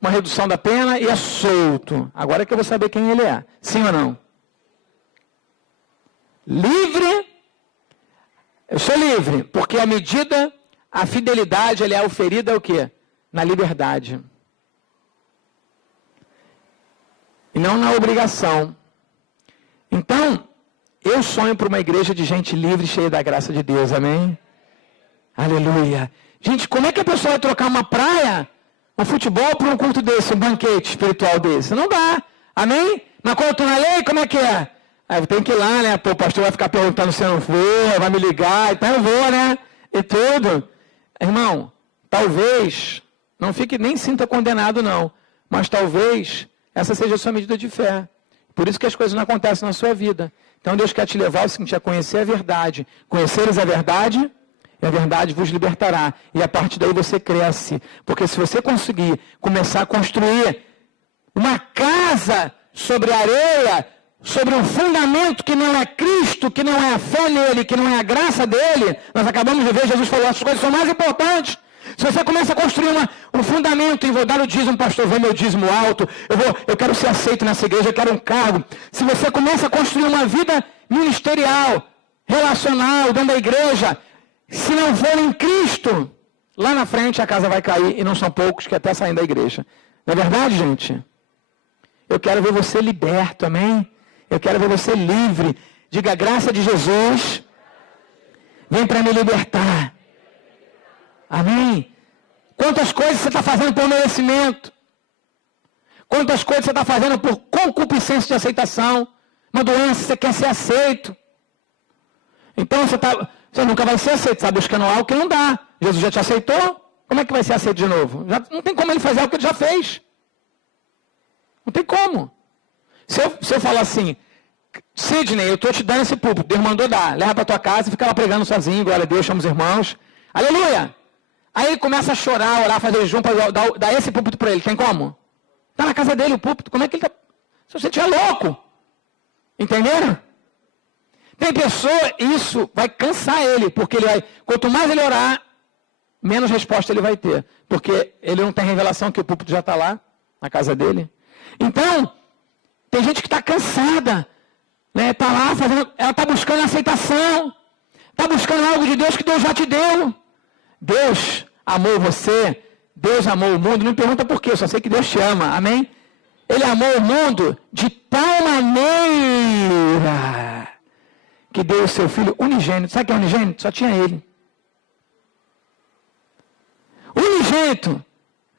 uma redução da pena e é solto. Agora que eu vou saber quem ele é. Sim ou não? Livre. Eu sou livre, porque a medida, a fidelidade, ela é oferida o quê? Na liberdade. E não na obrigação. Então, eu sonho para uma igreja de gente livre, cheia da graça de Deus, amém? Aleluia. Gente, como é que a pessoa vai trocar uma praia, um futebol, por um culto desse, um banquete espiritual desse? Não dá, amém? Mas quando eu estou na lei, como é que é? Aí eu tenho que ir lá, né? Pô, o pastor vai ficar perguntando se eu não vou, vai me ligar, então eu vou, né? E tudo. Irmão, talvez, não fique, nem sinta condenado não, mas talvez essa seja a sua medida de fé. Por isso que as coisas não acontecem na sua vida. Então Deus quer te levar ao seguinte, a conhecer a verdade. Conheceres a verdade, e a verdade vos libertará. E a partir daí você cresce. Porque se você conseguir começar a construir uma casa sobre areia, sobre um fundamento que não é Cristo, que não é a fé nele, que não é a graça dele, nós acabamos de ver, Jesus falou, essas coisas são mais importantes. Se você começa a construir um fundamento, e vou dar o dízimo, pastor, vou meu dízimo alto, eu quero ser aceito nessa igreja, eu quero um cargo. Se você começa a construir uma vida ministerial, relacional, dentro da igreja, se não for em Cristo, lá na frente a casa vai cair, e não são poucos que até saem da igreja. Não é verdade, gente? Eu quero ver você liberto, amém? Eu quero ver você livre. Diga, a graça de Jesus vem para me libertar. Amém? Quantas coisas você está fazendo por merecimento? Quantas coisas você está fazendo por concupiscência de aceitação? Uma doença, você quer ser aceito. Então você nunca vai ser aceito. Você está buscando algo que não dá. Jesus já te aceitou? Como é que vai ser aceito de novo? Não tem como ele fazer algo que ele já fez. Não tem como. Se eu falar assim, Sidney, eu estou te dando esse púlpito, Deus mandou dar, leva para tua casa e fica lá pregando sozinho, glória a Deus, chama os irmãos, aleluia! Aí ele começa a chorar, orar, fazer jejum para dar esse púlpito para ele, tem como? Está na casa dele o púlpito, como é que ele está? Se você estiver louco, entenderam? Tem pessoa, isso vai cansar ele, porque quanto mais ele orar, menos resposta ele vai ter, porque ele não tem revelação que o púlpito já está lá, na casa dele. Então, tem gente que está cansada, né? Está lá fazendo, ela está buscando aceitação, está buscando algo de Deus que Deus já te deu. Deus amou você, Deus amou o mundo, não me pergunta por quê, eu só sei que Deus te ama, amém? Ele amou o mundo de tal maneira que deu o seu filho unigênito. Sabe o que é unigênito? Só tinha ele. Unigênito,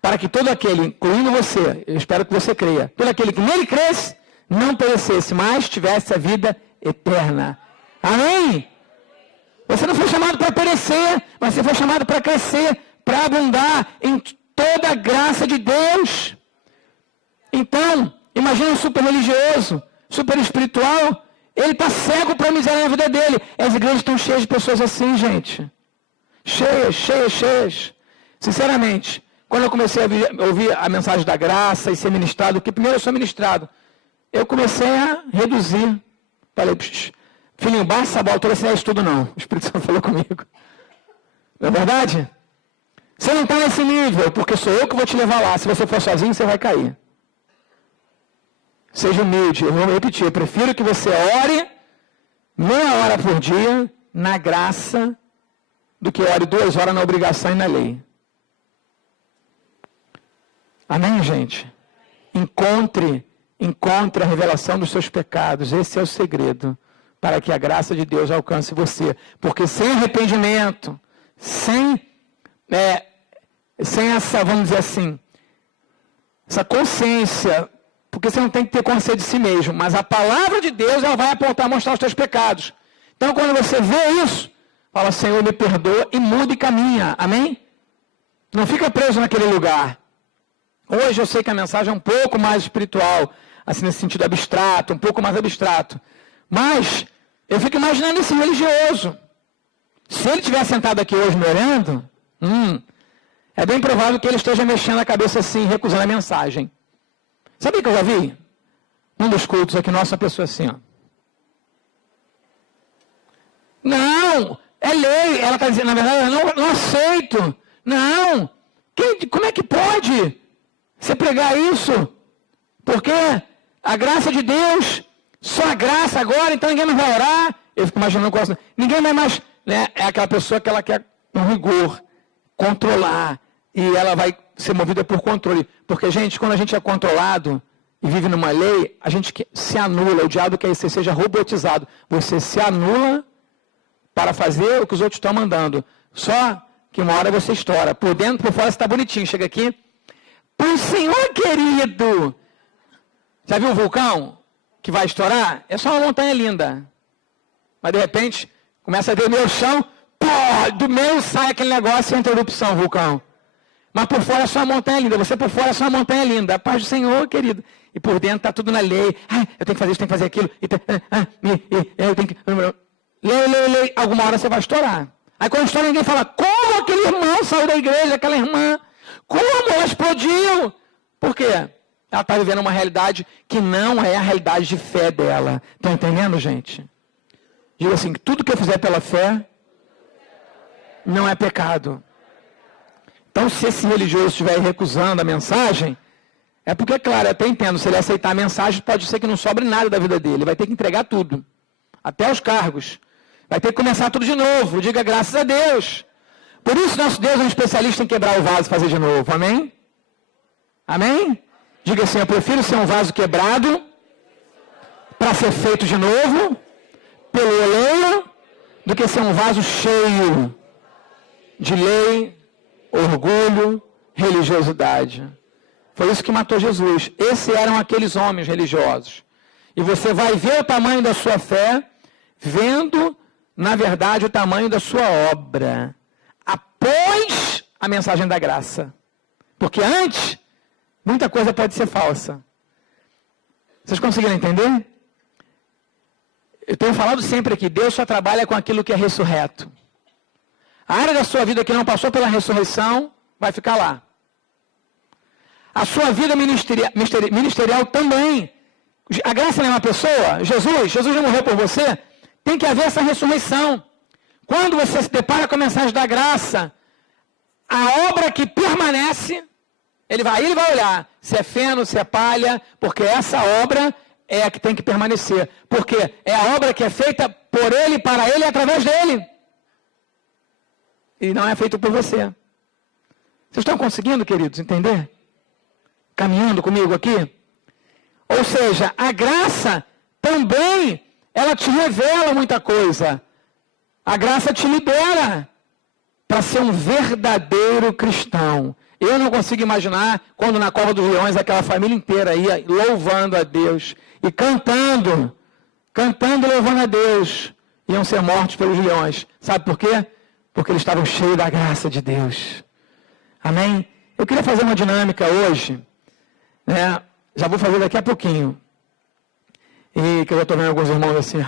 para que todo aquele, incluindo você, eu espero que você creia, todo aquele que nele cresce, não perecesse, mas tivesse a vida eterna. Amém? Você não foi chamado para perecer, mas você foi chamado para crescer, para abundar em toda a graça de Deus. Então, imagina um super religioso, super espiritual, ele está cego para a miséria na vida dele. As igrejas estão cheias de pessoas assim, gente. Cheias, cheias, cheias. Sinceramente, quando eu comecei a ouvir a mensagem da graça e ser ministrado, porque primeiro eu sou ministrado, eu comecei a reduzir. Falei, filhinho, baixa essa bola toda, você não é estudo não. O Espírito Santo falou comigo. Não é verdade? Você não está nesse nível, porque sou eu que vou te levar lá. Se você for sozinho, você vai cair. Seja humilde. Eu vou repetir, eu prefiro que você ore meia hora por dia na graça do que ore 2 horas na obrigação e na lei. Amém, gente? Encontre a revelação dos seus pecados. Esse é o segredo para que a graça de Deus alcance você. Porque sem arrependimento, sem essa, vamos dizer assim, essa consciência, porque você não tem que ter consciência de si mesmo, mas a palavra de Deus, ela vai apontar, mostrar os teus pecados. Então, quando você vê isso, fala, Senhor, me perdoa e muda e caminha. Amém? Não fica preso naquele lugar. Hoje eu sei que a mensagem é um pouco mais espiritual, assim, nesse sentido abstrato, um pouco mais abstrato. Mas eu fico imaginando esse religioso. Se ele estiver sentado aqui hoje me orando, é bem provável que ele esteja mexendo a cabeça assim, recusando a mensagem. Sabe o que eu já vi? Um dos cultos aqui, nossa pessoa assim, ó. Não, é lei. Ela está dizendo, na verdade, eu não aceito. Não. Como é que pode você pregar isso? Porque a graça de Deus, só a graça agora, então ninguém mais vai orar. Eu fico imaginando, ninguém vai mais, né? É aquela pessoa que ela quer um rigor, controlar, e ela vai ser movida por controle. Porque, gente, quando a gente é controlado e vive numa lei, a gente se anula. O diabo quer que você seja robotizado. Você se anula para fazer o que os outros estão mandando. Só que uma hora você estoura. Por dentro, por fora, você está bonitinho. Chega aqui. Para o Senhor querido. Já viu um vulcão que vai estourar? É só uma montanha linda. Mas, de repente, começa a tremer o chão. Pô, do meio sai aquele negócio e entra erupção, vulcão. Mas por fora é só uma montanha linda. Você por fora é só uma montanha linda. A paz do Senhor, querido. E por dentro está tudo na lei. Eu tenho que fazer isso, tenho que fazer aquilo. Eu tenho que... Lei. Alguma hora você vai estourar. Aí quando a história ninguém fala, como aquele irmão saiu da igreja, aquela irmã, como ela explodiu? Por quê? Ela está vivendo uma realidade que não é a realidade de fé dela. Estão entendendo, gente? Diga assim, tudo que eu fizer pela fé não é pecado. Então, se esse religioso estiver recusando a mensagem, é porque, claro, eu até entendo, se ele aceitar a mensagem, pode ser que não sobre nada da vida dele. Ele vai ter que entregar tudo, até os cargos. Vai ter que começar tudo de novo. Diga graças a Deus. Por isso, nosso Deus é um especialista em quebrar o vaso e fazer de novo. Amém? Amém? Diga assim, eu prefiro ser um vaso quebrado para ser feito de novo pelo oleiro do que ser um vaso cheio de lei, orgulho, religiosidade. Foi isso que matou Jesus. Esses eram aqueles homens religiosos. E você vai ver o tamanho da sua fé, vendo, na verdade, o tamanho da sua obra, após a mensagem da graça. Porque antes, muita coisa pode ser falsa. Vocês conseguiram entender? Eu tenho falado sempre aqui, Deus só trabalha com aquilo que é ressurreto. A área da sua vida que não passou pela ressurreição, vai ficar lá. A sua vida ministerial também. A graça não é uma pessoa? Jesus já morreu por você? Tem que haver essa ressurreição. Quando você se depara com a mensagem da graça, a obra que permanece, ele vai olhar se é feno, se é palha, porque essa obra é a que tem que permanecer. Porque é a obra que é feita por ele, para ele e através dele. E não é feito por você. Vocês estão conseguindo, queridos, entender? Caminhando comigo aqui? Ou seja, a graça também, ela te revela muita coisa. A graça te libera para ser um verdadeiro cristão. Eu não consigo imaginar quando na Cova dos Leões aquela família inteira ia louvando a Deus e cantando e louvando a Deus. Iam ser mortos pelos leões. Sabe por quê? Porque eles estavam cheios da graça de Deus. Amém? Eu queria fazer uma dinâmica hoje, né? Já vou fazer daqui a pouquinho. E que eu já estou vendo alguns irmãos assim.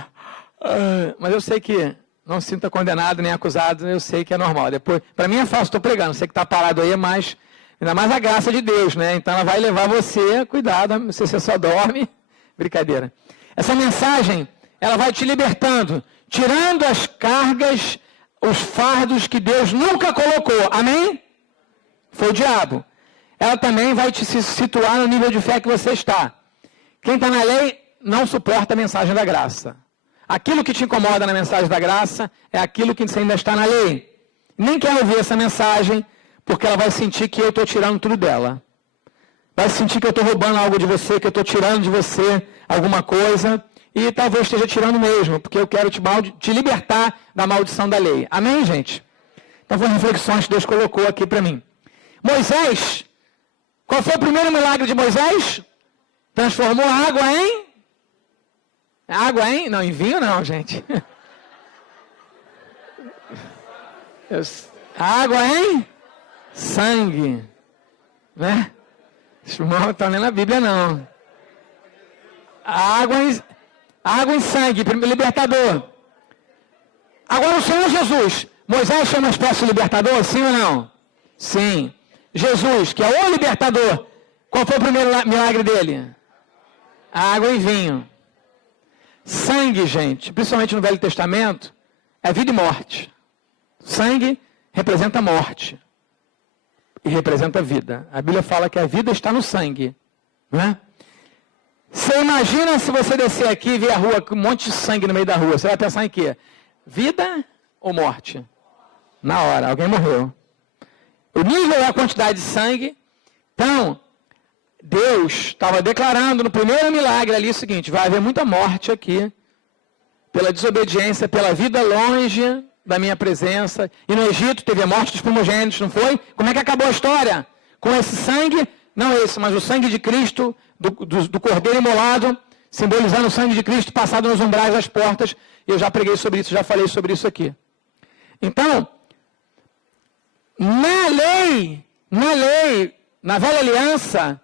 Mas eu sei que não se sinta condenado nem acusado, eu sei que é normal. Depois, para mim é fácil, estou pregando. Sei que está parado aí, mas ainda mais a graça de Deus, né? Então ela vai levar você, cuidado, se você só dorme. Brincadeira. Essa mensagem, ela vai te libertando, tirando as cargas, os fardos que Deus nunca colocou. Amém? Foi o diabo. Ela também vai te situar no nível de fé que você está. Quem está na lei não suporta a mensagem da graça. Aquilo que te incomoda na mensagem da graça é aquilo que você ainda está na lei. Nem quer ouvir essa mensagem, porque ela vai sentir que eu estou tirando tudo dela. Vai sentir que eu estou roubando algo de você, que eu estou tirando de você alguma coisa, e talvez esteja tirando mesmo, porque eu quero te libertar da maldição da lei. Amém, gente? Então foram reflexões que Deus colocou aqui para mim. Moisés, qual foi o primeiro milagre de Moisés? Transformou a água em... Água em... Não, em vinho não, gente. Água em sangue. Né? Os irmãos não estão lendo a Bíblia, não. Água em sangue, libertador. Agora o Senhor Jesus. Moisés foi uma espécie de libertador, sim ou não? Sim. Jesus, que é o libertador, qual foi o primeiro milagre dele? Água e vinho. Sangue, gente, principalmente no Velho Testamento, é vida e morte. Sangue representa morte e representa vida. A Bíblia fala que a vida está no sangue, não é? Você imagina se você descer aqui e ver a rua com um monte de sangue no meio da rua, você vai pensar em quê? Vida ou morte? Na hora, alguém morreu. O nível é a quantidade de sangue. Então, Deus estava declarando no primeiro milagre ali o seguinte, vai haver muita morte aqui, pela desobediência, pela vida longe da minha presença. E no Egito teve a morte dos primogênitos, não foi? Como é que acabou a história? Com esse sangue, não esse, mas o sangue de Cristo, do Cordeiro imolado, simbolizando o sangue de Cristo passado nos umbrais das portas. Eu já preguei sobre isso, já falei sobre isso aqui. Então, na lei, na velha aliança,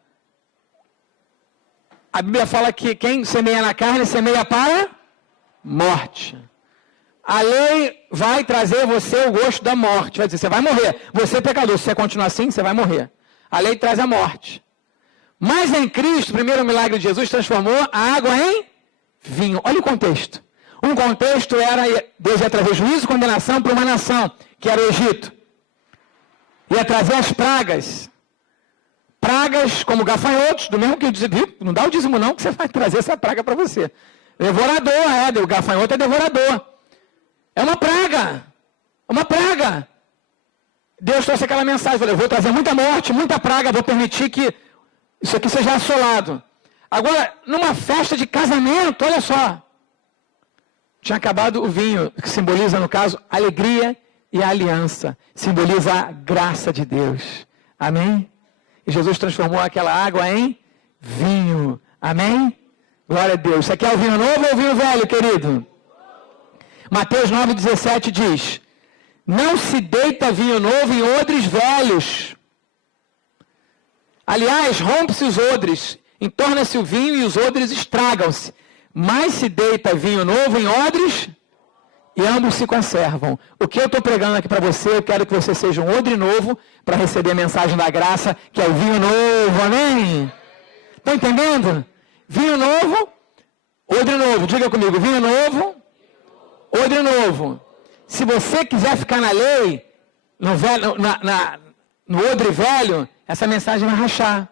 a Bíblia fala que quem semeia na carne, semeia para morte. a lei vai trazer você o gosto da morte. Vai dizer, você vai morrer. Você é pecador, se você continuar assim, você vai morrer. A lei traz a morte. Mas em Cristo, o primeiro milagre de Jesus transformou a água em vinho. Olha o contexto. Um contexto era, Deus ia trazer juízo e condenação para uma nação, que era o Egito. Ia trazer as pragas. Pragas como gafanhotos, do mesmo que o dízimo. Não dá o dízimo não, que você vai trazer essa praga para você. Devorador, o gafanhoto é devorador. É uma praga. Uma praga. Deus trouxe aquela mensagem, falou, eu vou trazer muita morte, muita praga, vou permitir que isso aqui seja assolado. Agora, numa festa de casamento, olha só. Tinha acabado o vinho, que simboliza, no caso, a alegria e a aliança. Simboliza a graça de Deus. Amém? E Jesus transformou aquela água em vinho. Amém? Glória a Deus. Isso aqui é o vinho novo ou o vinho velho, querido? Mateus 9,17 diz, não se deita vinho novo em odres velhos. Aliás, rompe-se os odres, entorna-se o vinho e os odres estragam-se. Mas se deita vinho novo em odres e ambos se conservam. O que eu estou pregando aqui para você, eu quero que você seja um odre novo para receber a mensagem da graça, que é o vinho novo, amém? Está entendendo? Vinho novo, odre novo, diga comigo, vinho novo, odre novo. Se você quiser ficar na lei, no odre velho, essa mensagem vai rachar.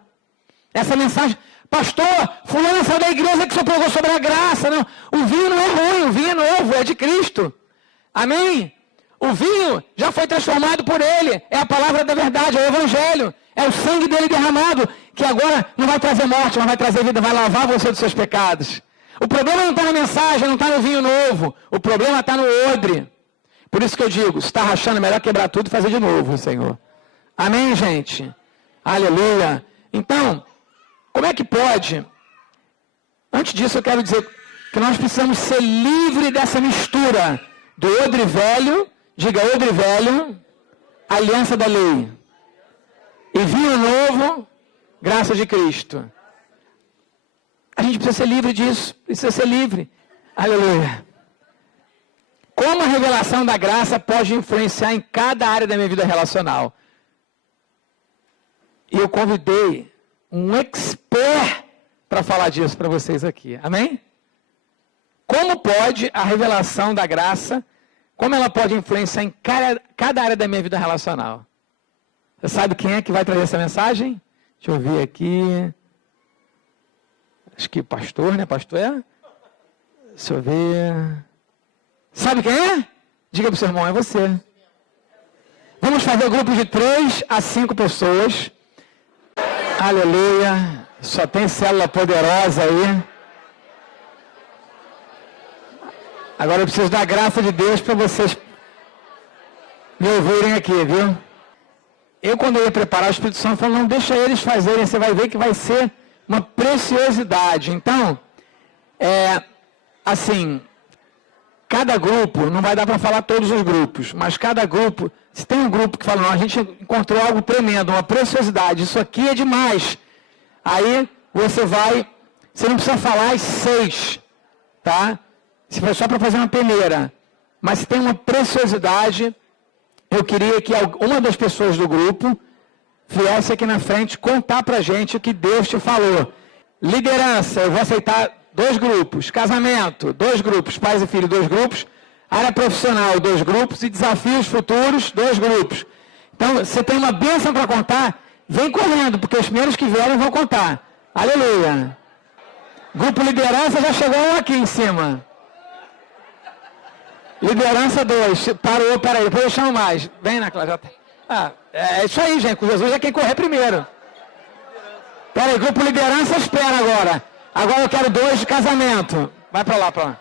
Essa mensagem, pastor, fulano saiu da igreja que só pregou sobre a graça. Não, o vinho não é ruim, o vinho é novo, é de Cristo. Amém? O vinho já foi transformado por ele, é a palavra da verdade, é o evangelho, é o sangue dele derramado, que agora não vai trazer morte, mas vai trazer vida, vai lavar você dos seus pecados. O problema não está na mensagem, não está no vinho novo, o problema está no odre. Por isso que eu digo, se está rachando, é melhor quebrar tudo e fazer de novo, Senhor. Amém, gente? Aleluia. Então, como é que pode? Antes disso, eu quero dizer que nós precisamos ser livres dessa mistura do odre velho, diga odre velho, aliança da lei, e vinho novo, graça de Cristo. A gente precisa ser livre disso, precisa ser livre. Aleluia. Como a revelação da graça pode influenciar em cada área da minha vida relacional? E eu convidei um expert para falar disso para vocês aqui. Amém? Como pode a revelação da graça, como ela pode influenciar em cada área da minha vida relacional? Você sabe quem é que vai trazer essa mensagem? Deixa eu ver aqui. Acho que pastor, né? Pastor é? Deixa eu ver. Sabe quem é? Diga para o seu irmão, é você. Vamos fazer grupos de 3 a 5 pessoas. Aleluia. Só tem célula poderosa aí. Agora eu preciso da graça de Deus para vocês me ouvirem aqui, viu? Eu, quando eu ia preparar, o Espírito Santo falou, não, deixa eles fazerem, você vai ver que vai ser uma preciosidade. Então, assim, cada grupo, não vai dar para falar todos os grupos, mas cada grupo, se tem um grupo que fala, não, a gente encontrou algo tremendo, uma preciosidade, isso aqui é demais. Aí você não precisa falar as 6, tá? Se for só para fazer uma peneira. Mas se tem uma preciosidade, eu queria que uma das pessoas do grupo viesse aqui na frente contar para a gente o que Deus te falou. Liderança, eu vou aceitar 2 grupos. Casamento, 2 grupos. Pais e filhos, 2 grupos. Área profissional, 2 grupos. E desafios futuros, 2 grupos. Então, você tem uma bênção para contar, vem correndo, porque os primeiros que vierem vão contar. Aleluia. Grupo liderança, já chegou um aqui em cima. Liderança 2. Parou, peraí, depois eu chamo mais. Vem na classe. É isso aí, gente. Com Jesus é quem correr primeiro. Peraí, grupo liderança espera agora. Agora eu quero 2 de casamento. Vai pra lá, pra lá.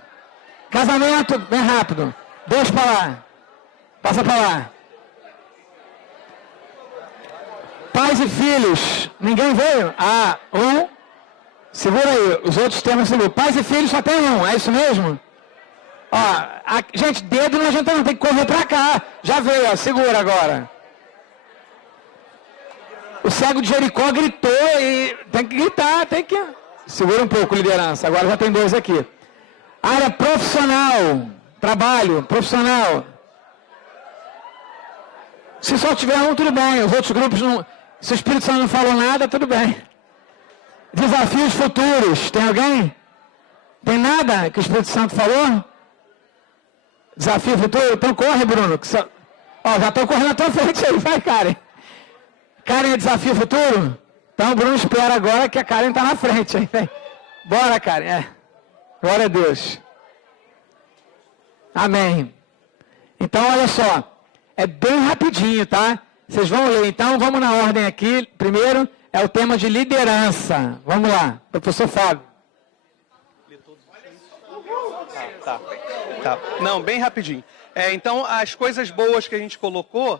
Casamento, bem rápido. 2 pra lá. Passa pra lá. Pais e filhos. Ninguém veio? 1. Segura aí. Os outros temas seguram. Pais e filhos só tem 1. É isso mesmo? Gente, dedo não adianta não, tem que correr pra cá. Já veio, segura agora. O cego de Jericó gritou e tem que gritar, tem que... Segura um pouco, liderança. Agora já tem 2 aqui. Área profissional. Trabalho, profissional. Se só tiver um, tudo bem. Os outros grupos não... Se o Espírito Santo não falou nada, tudo bem. Desafios futuros. Tem alguém? Tem nada que o Espírito Santo falou? Desafio futuro? Então corre, Bruno. Ó, já estou correndo na tua frente aí. Vai, Karen. Karen é desafio futuro? Então o Bruno espera agora que a Karen está na frente. Aí. Bora, Karen. Glória a Deus. Amém. Então, olha só. É bem rapidinho, tá? Vocês vão ler. Então, vamos na ordem aqui. Primeiro é o tema de liderança. Vamos lá. Professor Fábio. Tá. Não, bem rapidinho. Então, as coisas boas que a gente colocou,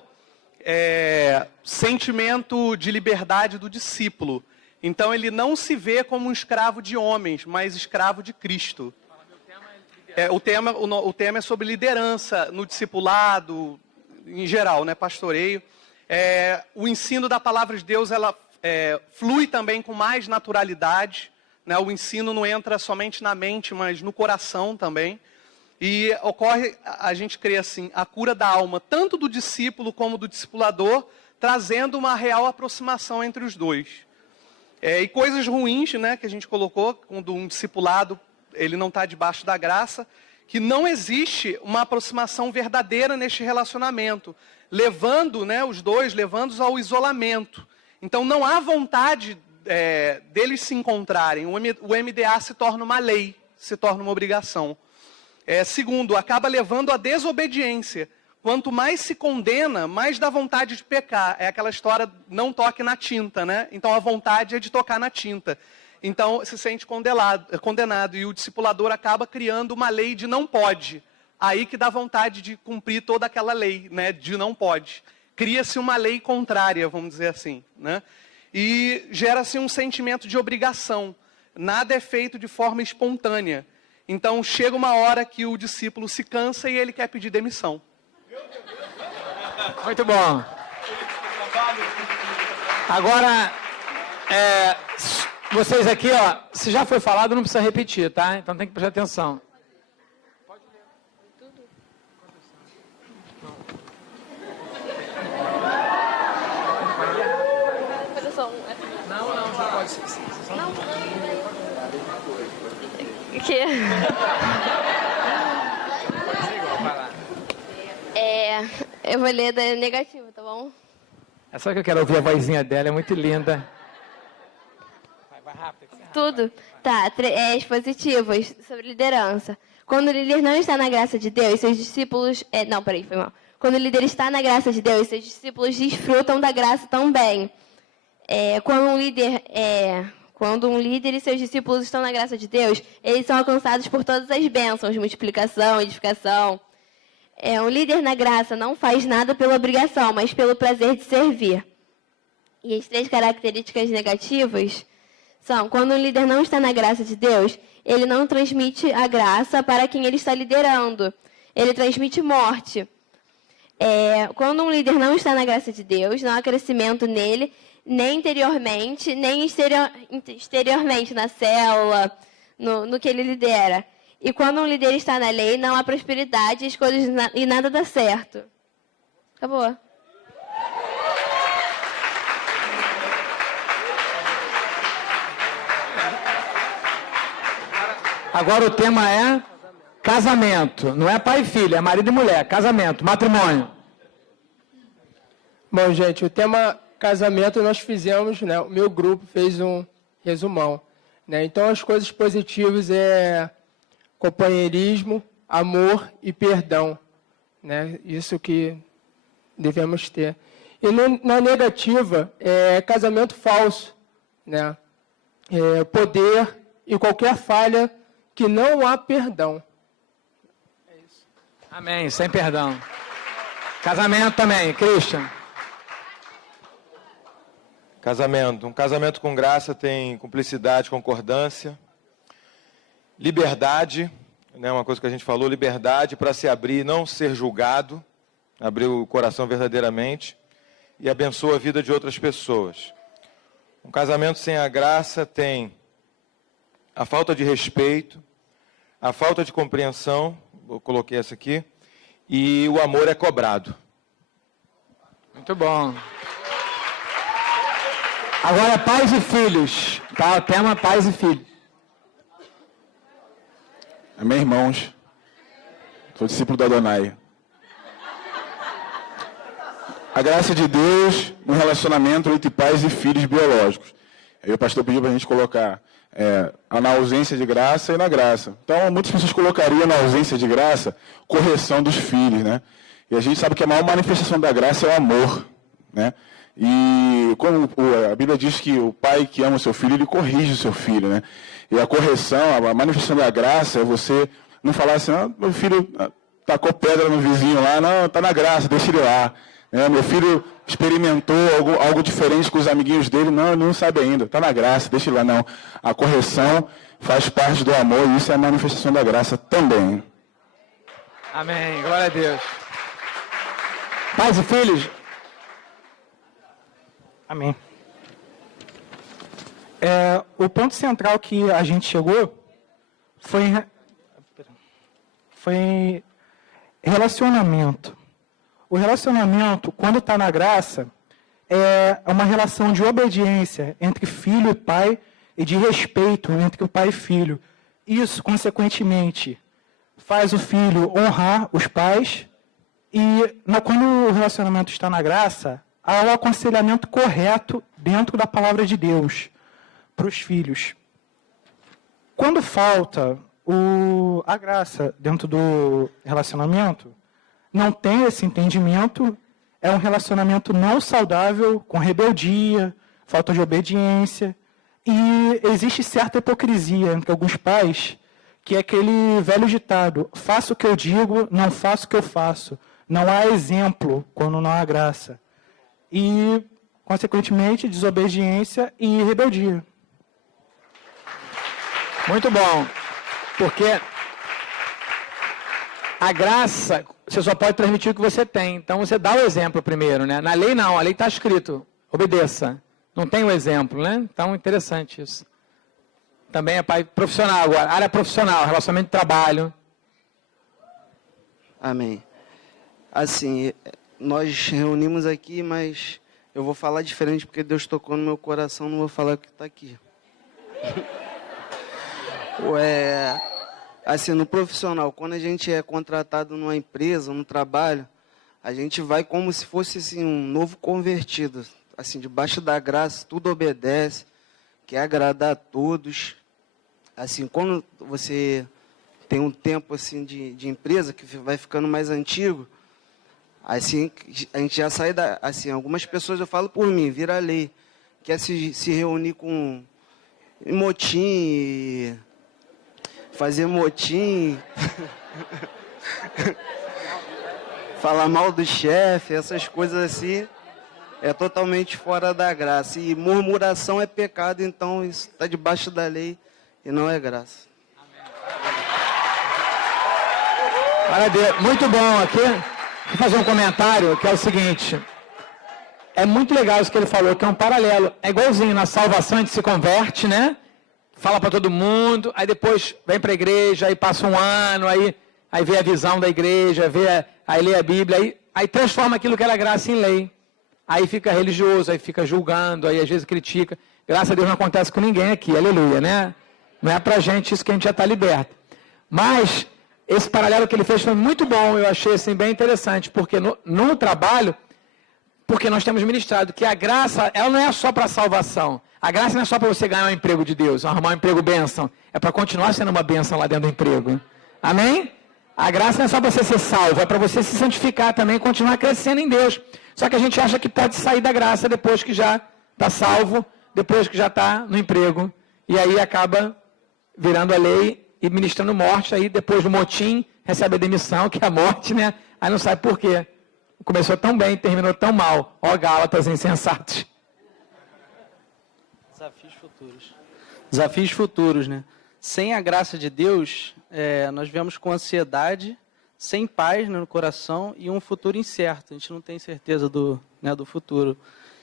sentimento de liberdade do discípulo. Então, ele não se vê como um escravo de homens, mas escravo de Cristo. O tema é sobre liderança no discipulado, em geral, né, pastoreio. O ensino da palavra de Deus, ela flui também com mais naturalidade. Né? O ensino não entra somente na mente, mas no coração também. E ocorre, a gente crê assim, a cura da alma, tanto do discípulo como do discipulador, trazendo uma real aproximação entre os dois. E coisas ruins, né, que a gente colocou, quando um discipulado ele não está debaixo da graça, que não existe uma aproximação verdadeira neste relacionamento, levando, né, os dois, levando-os ao isolamento. Então não há vontade deles se encontrarem. O MDA se torna uma lei, se torna uma obrigação. Segundo, acaba levando à desobediência. Quanto mais se condena, mais dá vontade de pecar. É aquela história, não toque na tinta, né? Então a vontade é de tocar na tinta. Então se sente condenado e o discipulador acaba criando uma lei de não pode. Aí que dá vontade de cumprir toda aquela lei, né? De não pode. Cria-se uma lei contrária, vamos dizer assim, né? E gera-se um sentimento de obrigação. Nada é feito de forma espontânea. Então, chega uma hora que o discípulo se cansa e ele quer pedir demissão. Muito bom. Agora, vocês aqui, ó, se já foi falado, não precisa repetir, tá? Então tem que prestar atenção. Pode ler. Tudo. Não, já pode ser. Não. Que? Eu vou ler da negativa, tá bom? É só que eu quero ouvir a vozinha dela, é muito linda. Vai rápido. Tudo. Tá, expositivos sobre liderança. Quando o líder não está na graça de Deus, seus discípulos... foi mal. Quando o líder está na graça de Deus, seus discípulos desfrutam da graça também. Quando um líder e seus discípulos estão na graça de Deus, eles são alcançados por todas as bênçãos, multiplicação, edificação. Um líder na graça não faz nada pela obrigação, mas pelo prazer de servir. E as 3 características negativas são: quando um líder não está na graça de Deus, ele não transmite a graça para quem ele está liderando. Ele transmite morte. Quando um líder não está na graça de Deus, não há crescimento nele, nem interiormente, nem exteriormente, na célula, no que ele lidera. E quando um líder está na lei, não há prosperidade e nada dá certo. Acabou. Agora o tema é casamento. Não é pai e filho, é marido e mulher. Casamento, matrimônio. Bom, gente, o tema casamento nós fizemos, né? O meu grupo fez um resumão, né? Então as coisas positivas é companheirismo, amor e perdão, né? Isso que devemos ter. E na negativa é casamento falso, né? Poder e qualquer falha que não há perdão. É isso. Amém, sem perdão. Casamento também, Christian. Casamento. Um casamento com graça tem cumplicidade, concordância. Liberdade, né, uma coisa que a gente falou, liberdade para se abrir, não ser julgado, abrir o coração verdadeiramente e abençoa a vida de outras pessoas. Um casamento sem a graça tem a falta de respeito, a falta de compreensão eu coloquei essa aqui. E o amor é cobrado. Muito bom. Agora, pais e filhos. Tá? O tema pais e filhos. Amém, irmãos? Sou discípulo do Adonai. A graça de Deus no relacionamento entre pais e filhos biológicos. Aí o pastor pediu para a gente colocar na ausência de graça e na graça. Então, muitas pessoas colocariam na ausência de graça correção dos filhos, né? E a gente sabe que a maior manifestação da graça é o amor, né? E como a Bíblia diz que o pai que ama o seu filho, ele corrige o seu filho, né? E a correção, a manifestação da graça é você não falar assim, meu filho tacou pedra no vizinho lá, não, está na graça, deixa ele lá. Meu filho experimentou algo diferente com os amiguinhos dele, não, ele não sabe ainda, está na graça, deixa ele lá, não. A correção faz parte do amor e isso é a manifestação da graça também. Amém, glória a Deus. Pais e filhos. Amém. O ponto central que a gente chegou foi relacionamento. O relacionamento, quando está na graça, é uma relação de obediência entre filho e pai e de respeito entre o pai e filho. Isso, consequentemente, faz o filho honrar os pais e, quando o relacionamento está na graça, há o aconselhamento correto dentro da palavra de Deus para os filhos. Quando falta a graça dentro do relacionamento, não tem esse entendimento, é um relacionamento não saudável, com rebeldia, falta de obediência, e existe certa hipocrisia entre alguns pais, que é aquele velho ditado, faço o que eu digo, não faço o que eu faço. Não há exemplo quando não há graça. E, consequentemente, desobediência e rebeldia. Muito bom. Porque a graça, você só pode transmitir o que você tem. Então, você dá o exemplo primeiro, né? Na lei, não. A lei está escrito, obedeça. Não tem o exemplo, né? Então, interessante isso. Também é pai profissional agora. Área profissional, relacionamento de trabalho. Amém. Assim, nós reunimos aqui, mas eu vou falar diferente porque Deus tocou no meu coração, não vou falar o que está aqui. Assim, no profissional, quando a gente é contratado numa empresa, no trabalho, a gente vai como se fosse assim, um novo convertido. Assim, debaixo da graça, tudo obedece, quer agradar a todos. Assim, quando você tem um tempo assim, de empresa que vai ficando mais antigo, assim, a gente já sai da... Assim, algumas pessoas, eu falo por mim, vira lei, quer se reunir com motim, fazer motim, falar mal do chefe, essas coisas assim, é totalmente fora da graça. E murmuração é pecado, então isso está debaixo da lei e não é graça. Deus. Muito bom aqui. Vou fazer um comentário que é o seguinte. É muito legal isso que ele falou, que é um paralelo. É igualzinho, na salvação a gente se converte, né? Fala para todo mundo, aí depois vem para a igreja, aí passa um ano, aí vê a visão da igreja, aí lê a Bíblia, aí transforma aquilo que era graça em lei. Aí fica religioso, aí fica julgando, aí às vezes critica. Graças a Deus não acontece com ninguém aqui, aleluia, né? Não é pra gente isso que a gente já está liberto. Mas esse paralelo que ele fez foi muito bom, eu achei assim, bem interessante, porque no trabalho, porque nós temos ministrado que a graça, ela não é só para salvação. A graça não é só para você ganhar um emprego de Deus, arrumar um emprego bênção. É para continuar sendo uma bênção lá dentro do emprego. Amém? A graça não é só para você ser salvo, é para você se santificar também e continuar crescendo em Deus. Só que a gente acha que pode sair da graça depois que já está salvo, depois que já está no emprego. E aí acaba virando a lei e ministrando morte. Aí depois do motim, recebe a demissão, que é a morte, né? Aí não sabe por quê. Começou tão bem, terminou tão mal. Ó Gálatas insensatos. Desafios futuros. Desafios futuros, né? Sem a graça de Deus, nós vivemos com ansiedade, sem paz, né, no coração e um futuro incerto. A gente não tem certeza do futuro.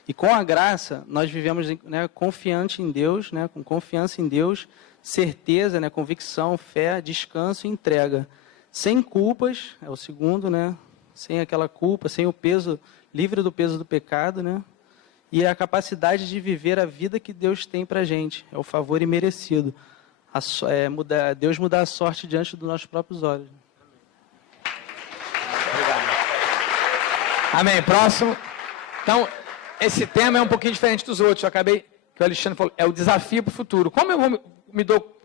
E com a graça, nós vivemos, né, confiante em Deus, né, com confiança em Deus, certeza, né, convicção, fé, descanso e entrega. sem culpas, é o segundo, né? Sem aquela culpa, sem o peso, livre do peso do pecado, né? E a capacidade de viver a vida que Deus tem para a gente, é o favor imerecido. Deus mudar a sorte diante dos nossos próprios olhos. Amém. Próximo. Então, esse tema é um pouquinho diferente dos outros. Eu acabei, que o Alexandre falou, é o desafio para o futuro. Como eu me dou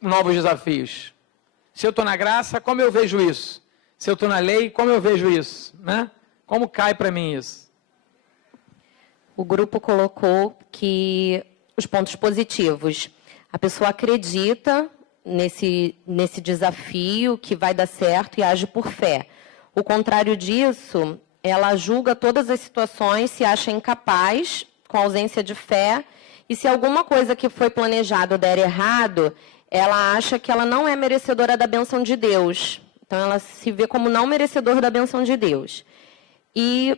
novos desafios? Se eu estou na graça, como eu vejo isso? Se eu estou na lei, como eu vejo isso? Né? Como cai para mim isso? O grupo colocou que os pontos positivos. A pessoa acredita nesse desafio que vai dar certo e age por fé. O contrário disso, ela julga todas as situações, se acha incapaz, com ausência de fé, e se alguma coisa que foi planejado der errado, ela acha que ela não é merecedora da bênção de Deus. Então, ela se vê como não merecedora da bênção de Deus. E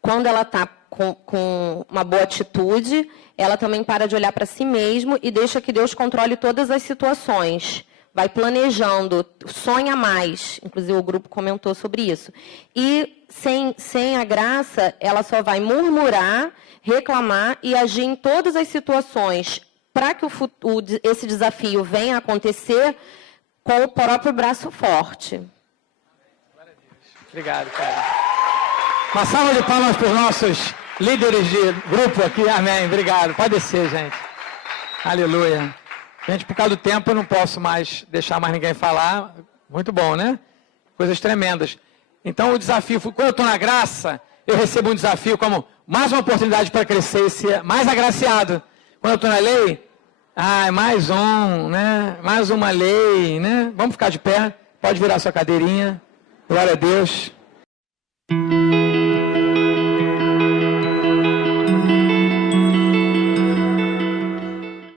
quando ela está com uma boa atitude, ela também para de olhar para si mesmo e deixa que Deus controle todas as situações. Vai planejando, sonha mais. Inclusive, o grupo comentou sobre isso. E, sem a graça, ela só vai murmurar, reclamar e agir em todas as situações para que esse desafio venha a acontecer com o próprio braço forte. Obrigado, cara. Uma salva de palmas para os nossos líderes de grupo aqui. Amém. Obrigado. Pode descer, gente. Aleluia. Gente, por causa do tempo, eu não posso mais deixar mais ninguém falar. Muito bom, né? Coisas tremendas. Então, o desafio, quando eu estou na graça, eu recebo um desafio como mais uma oportunidade para crescer e ser mais agraciado. Quando eu estou na lei, mais um, né? Mais uma lei, né? Vamos ficar de pé. Pode virar sua cadeirinha. Glória a Deus.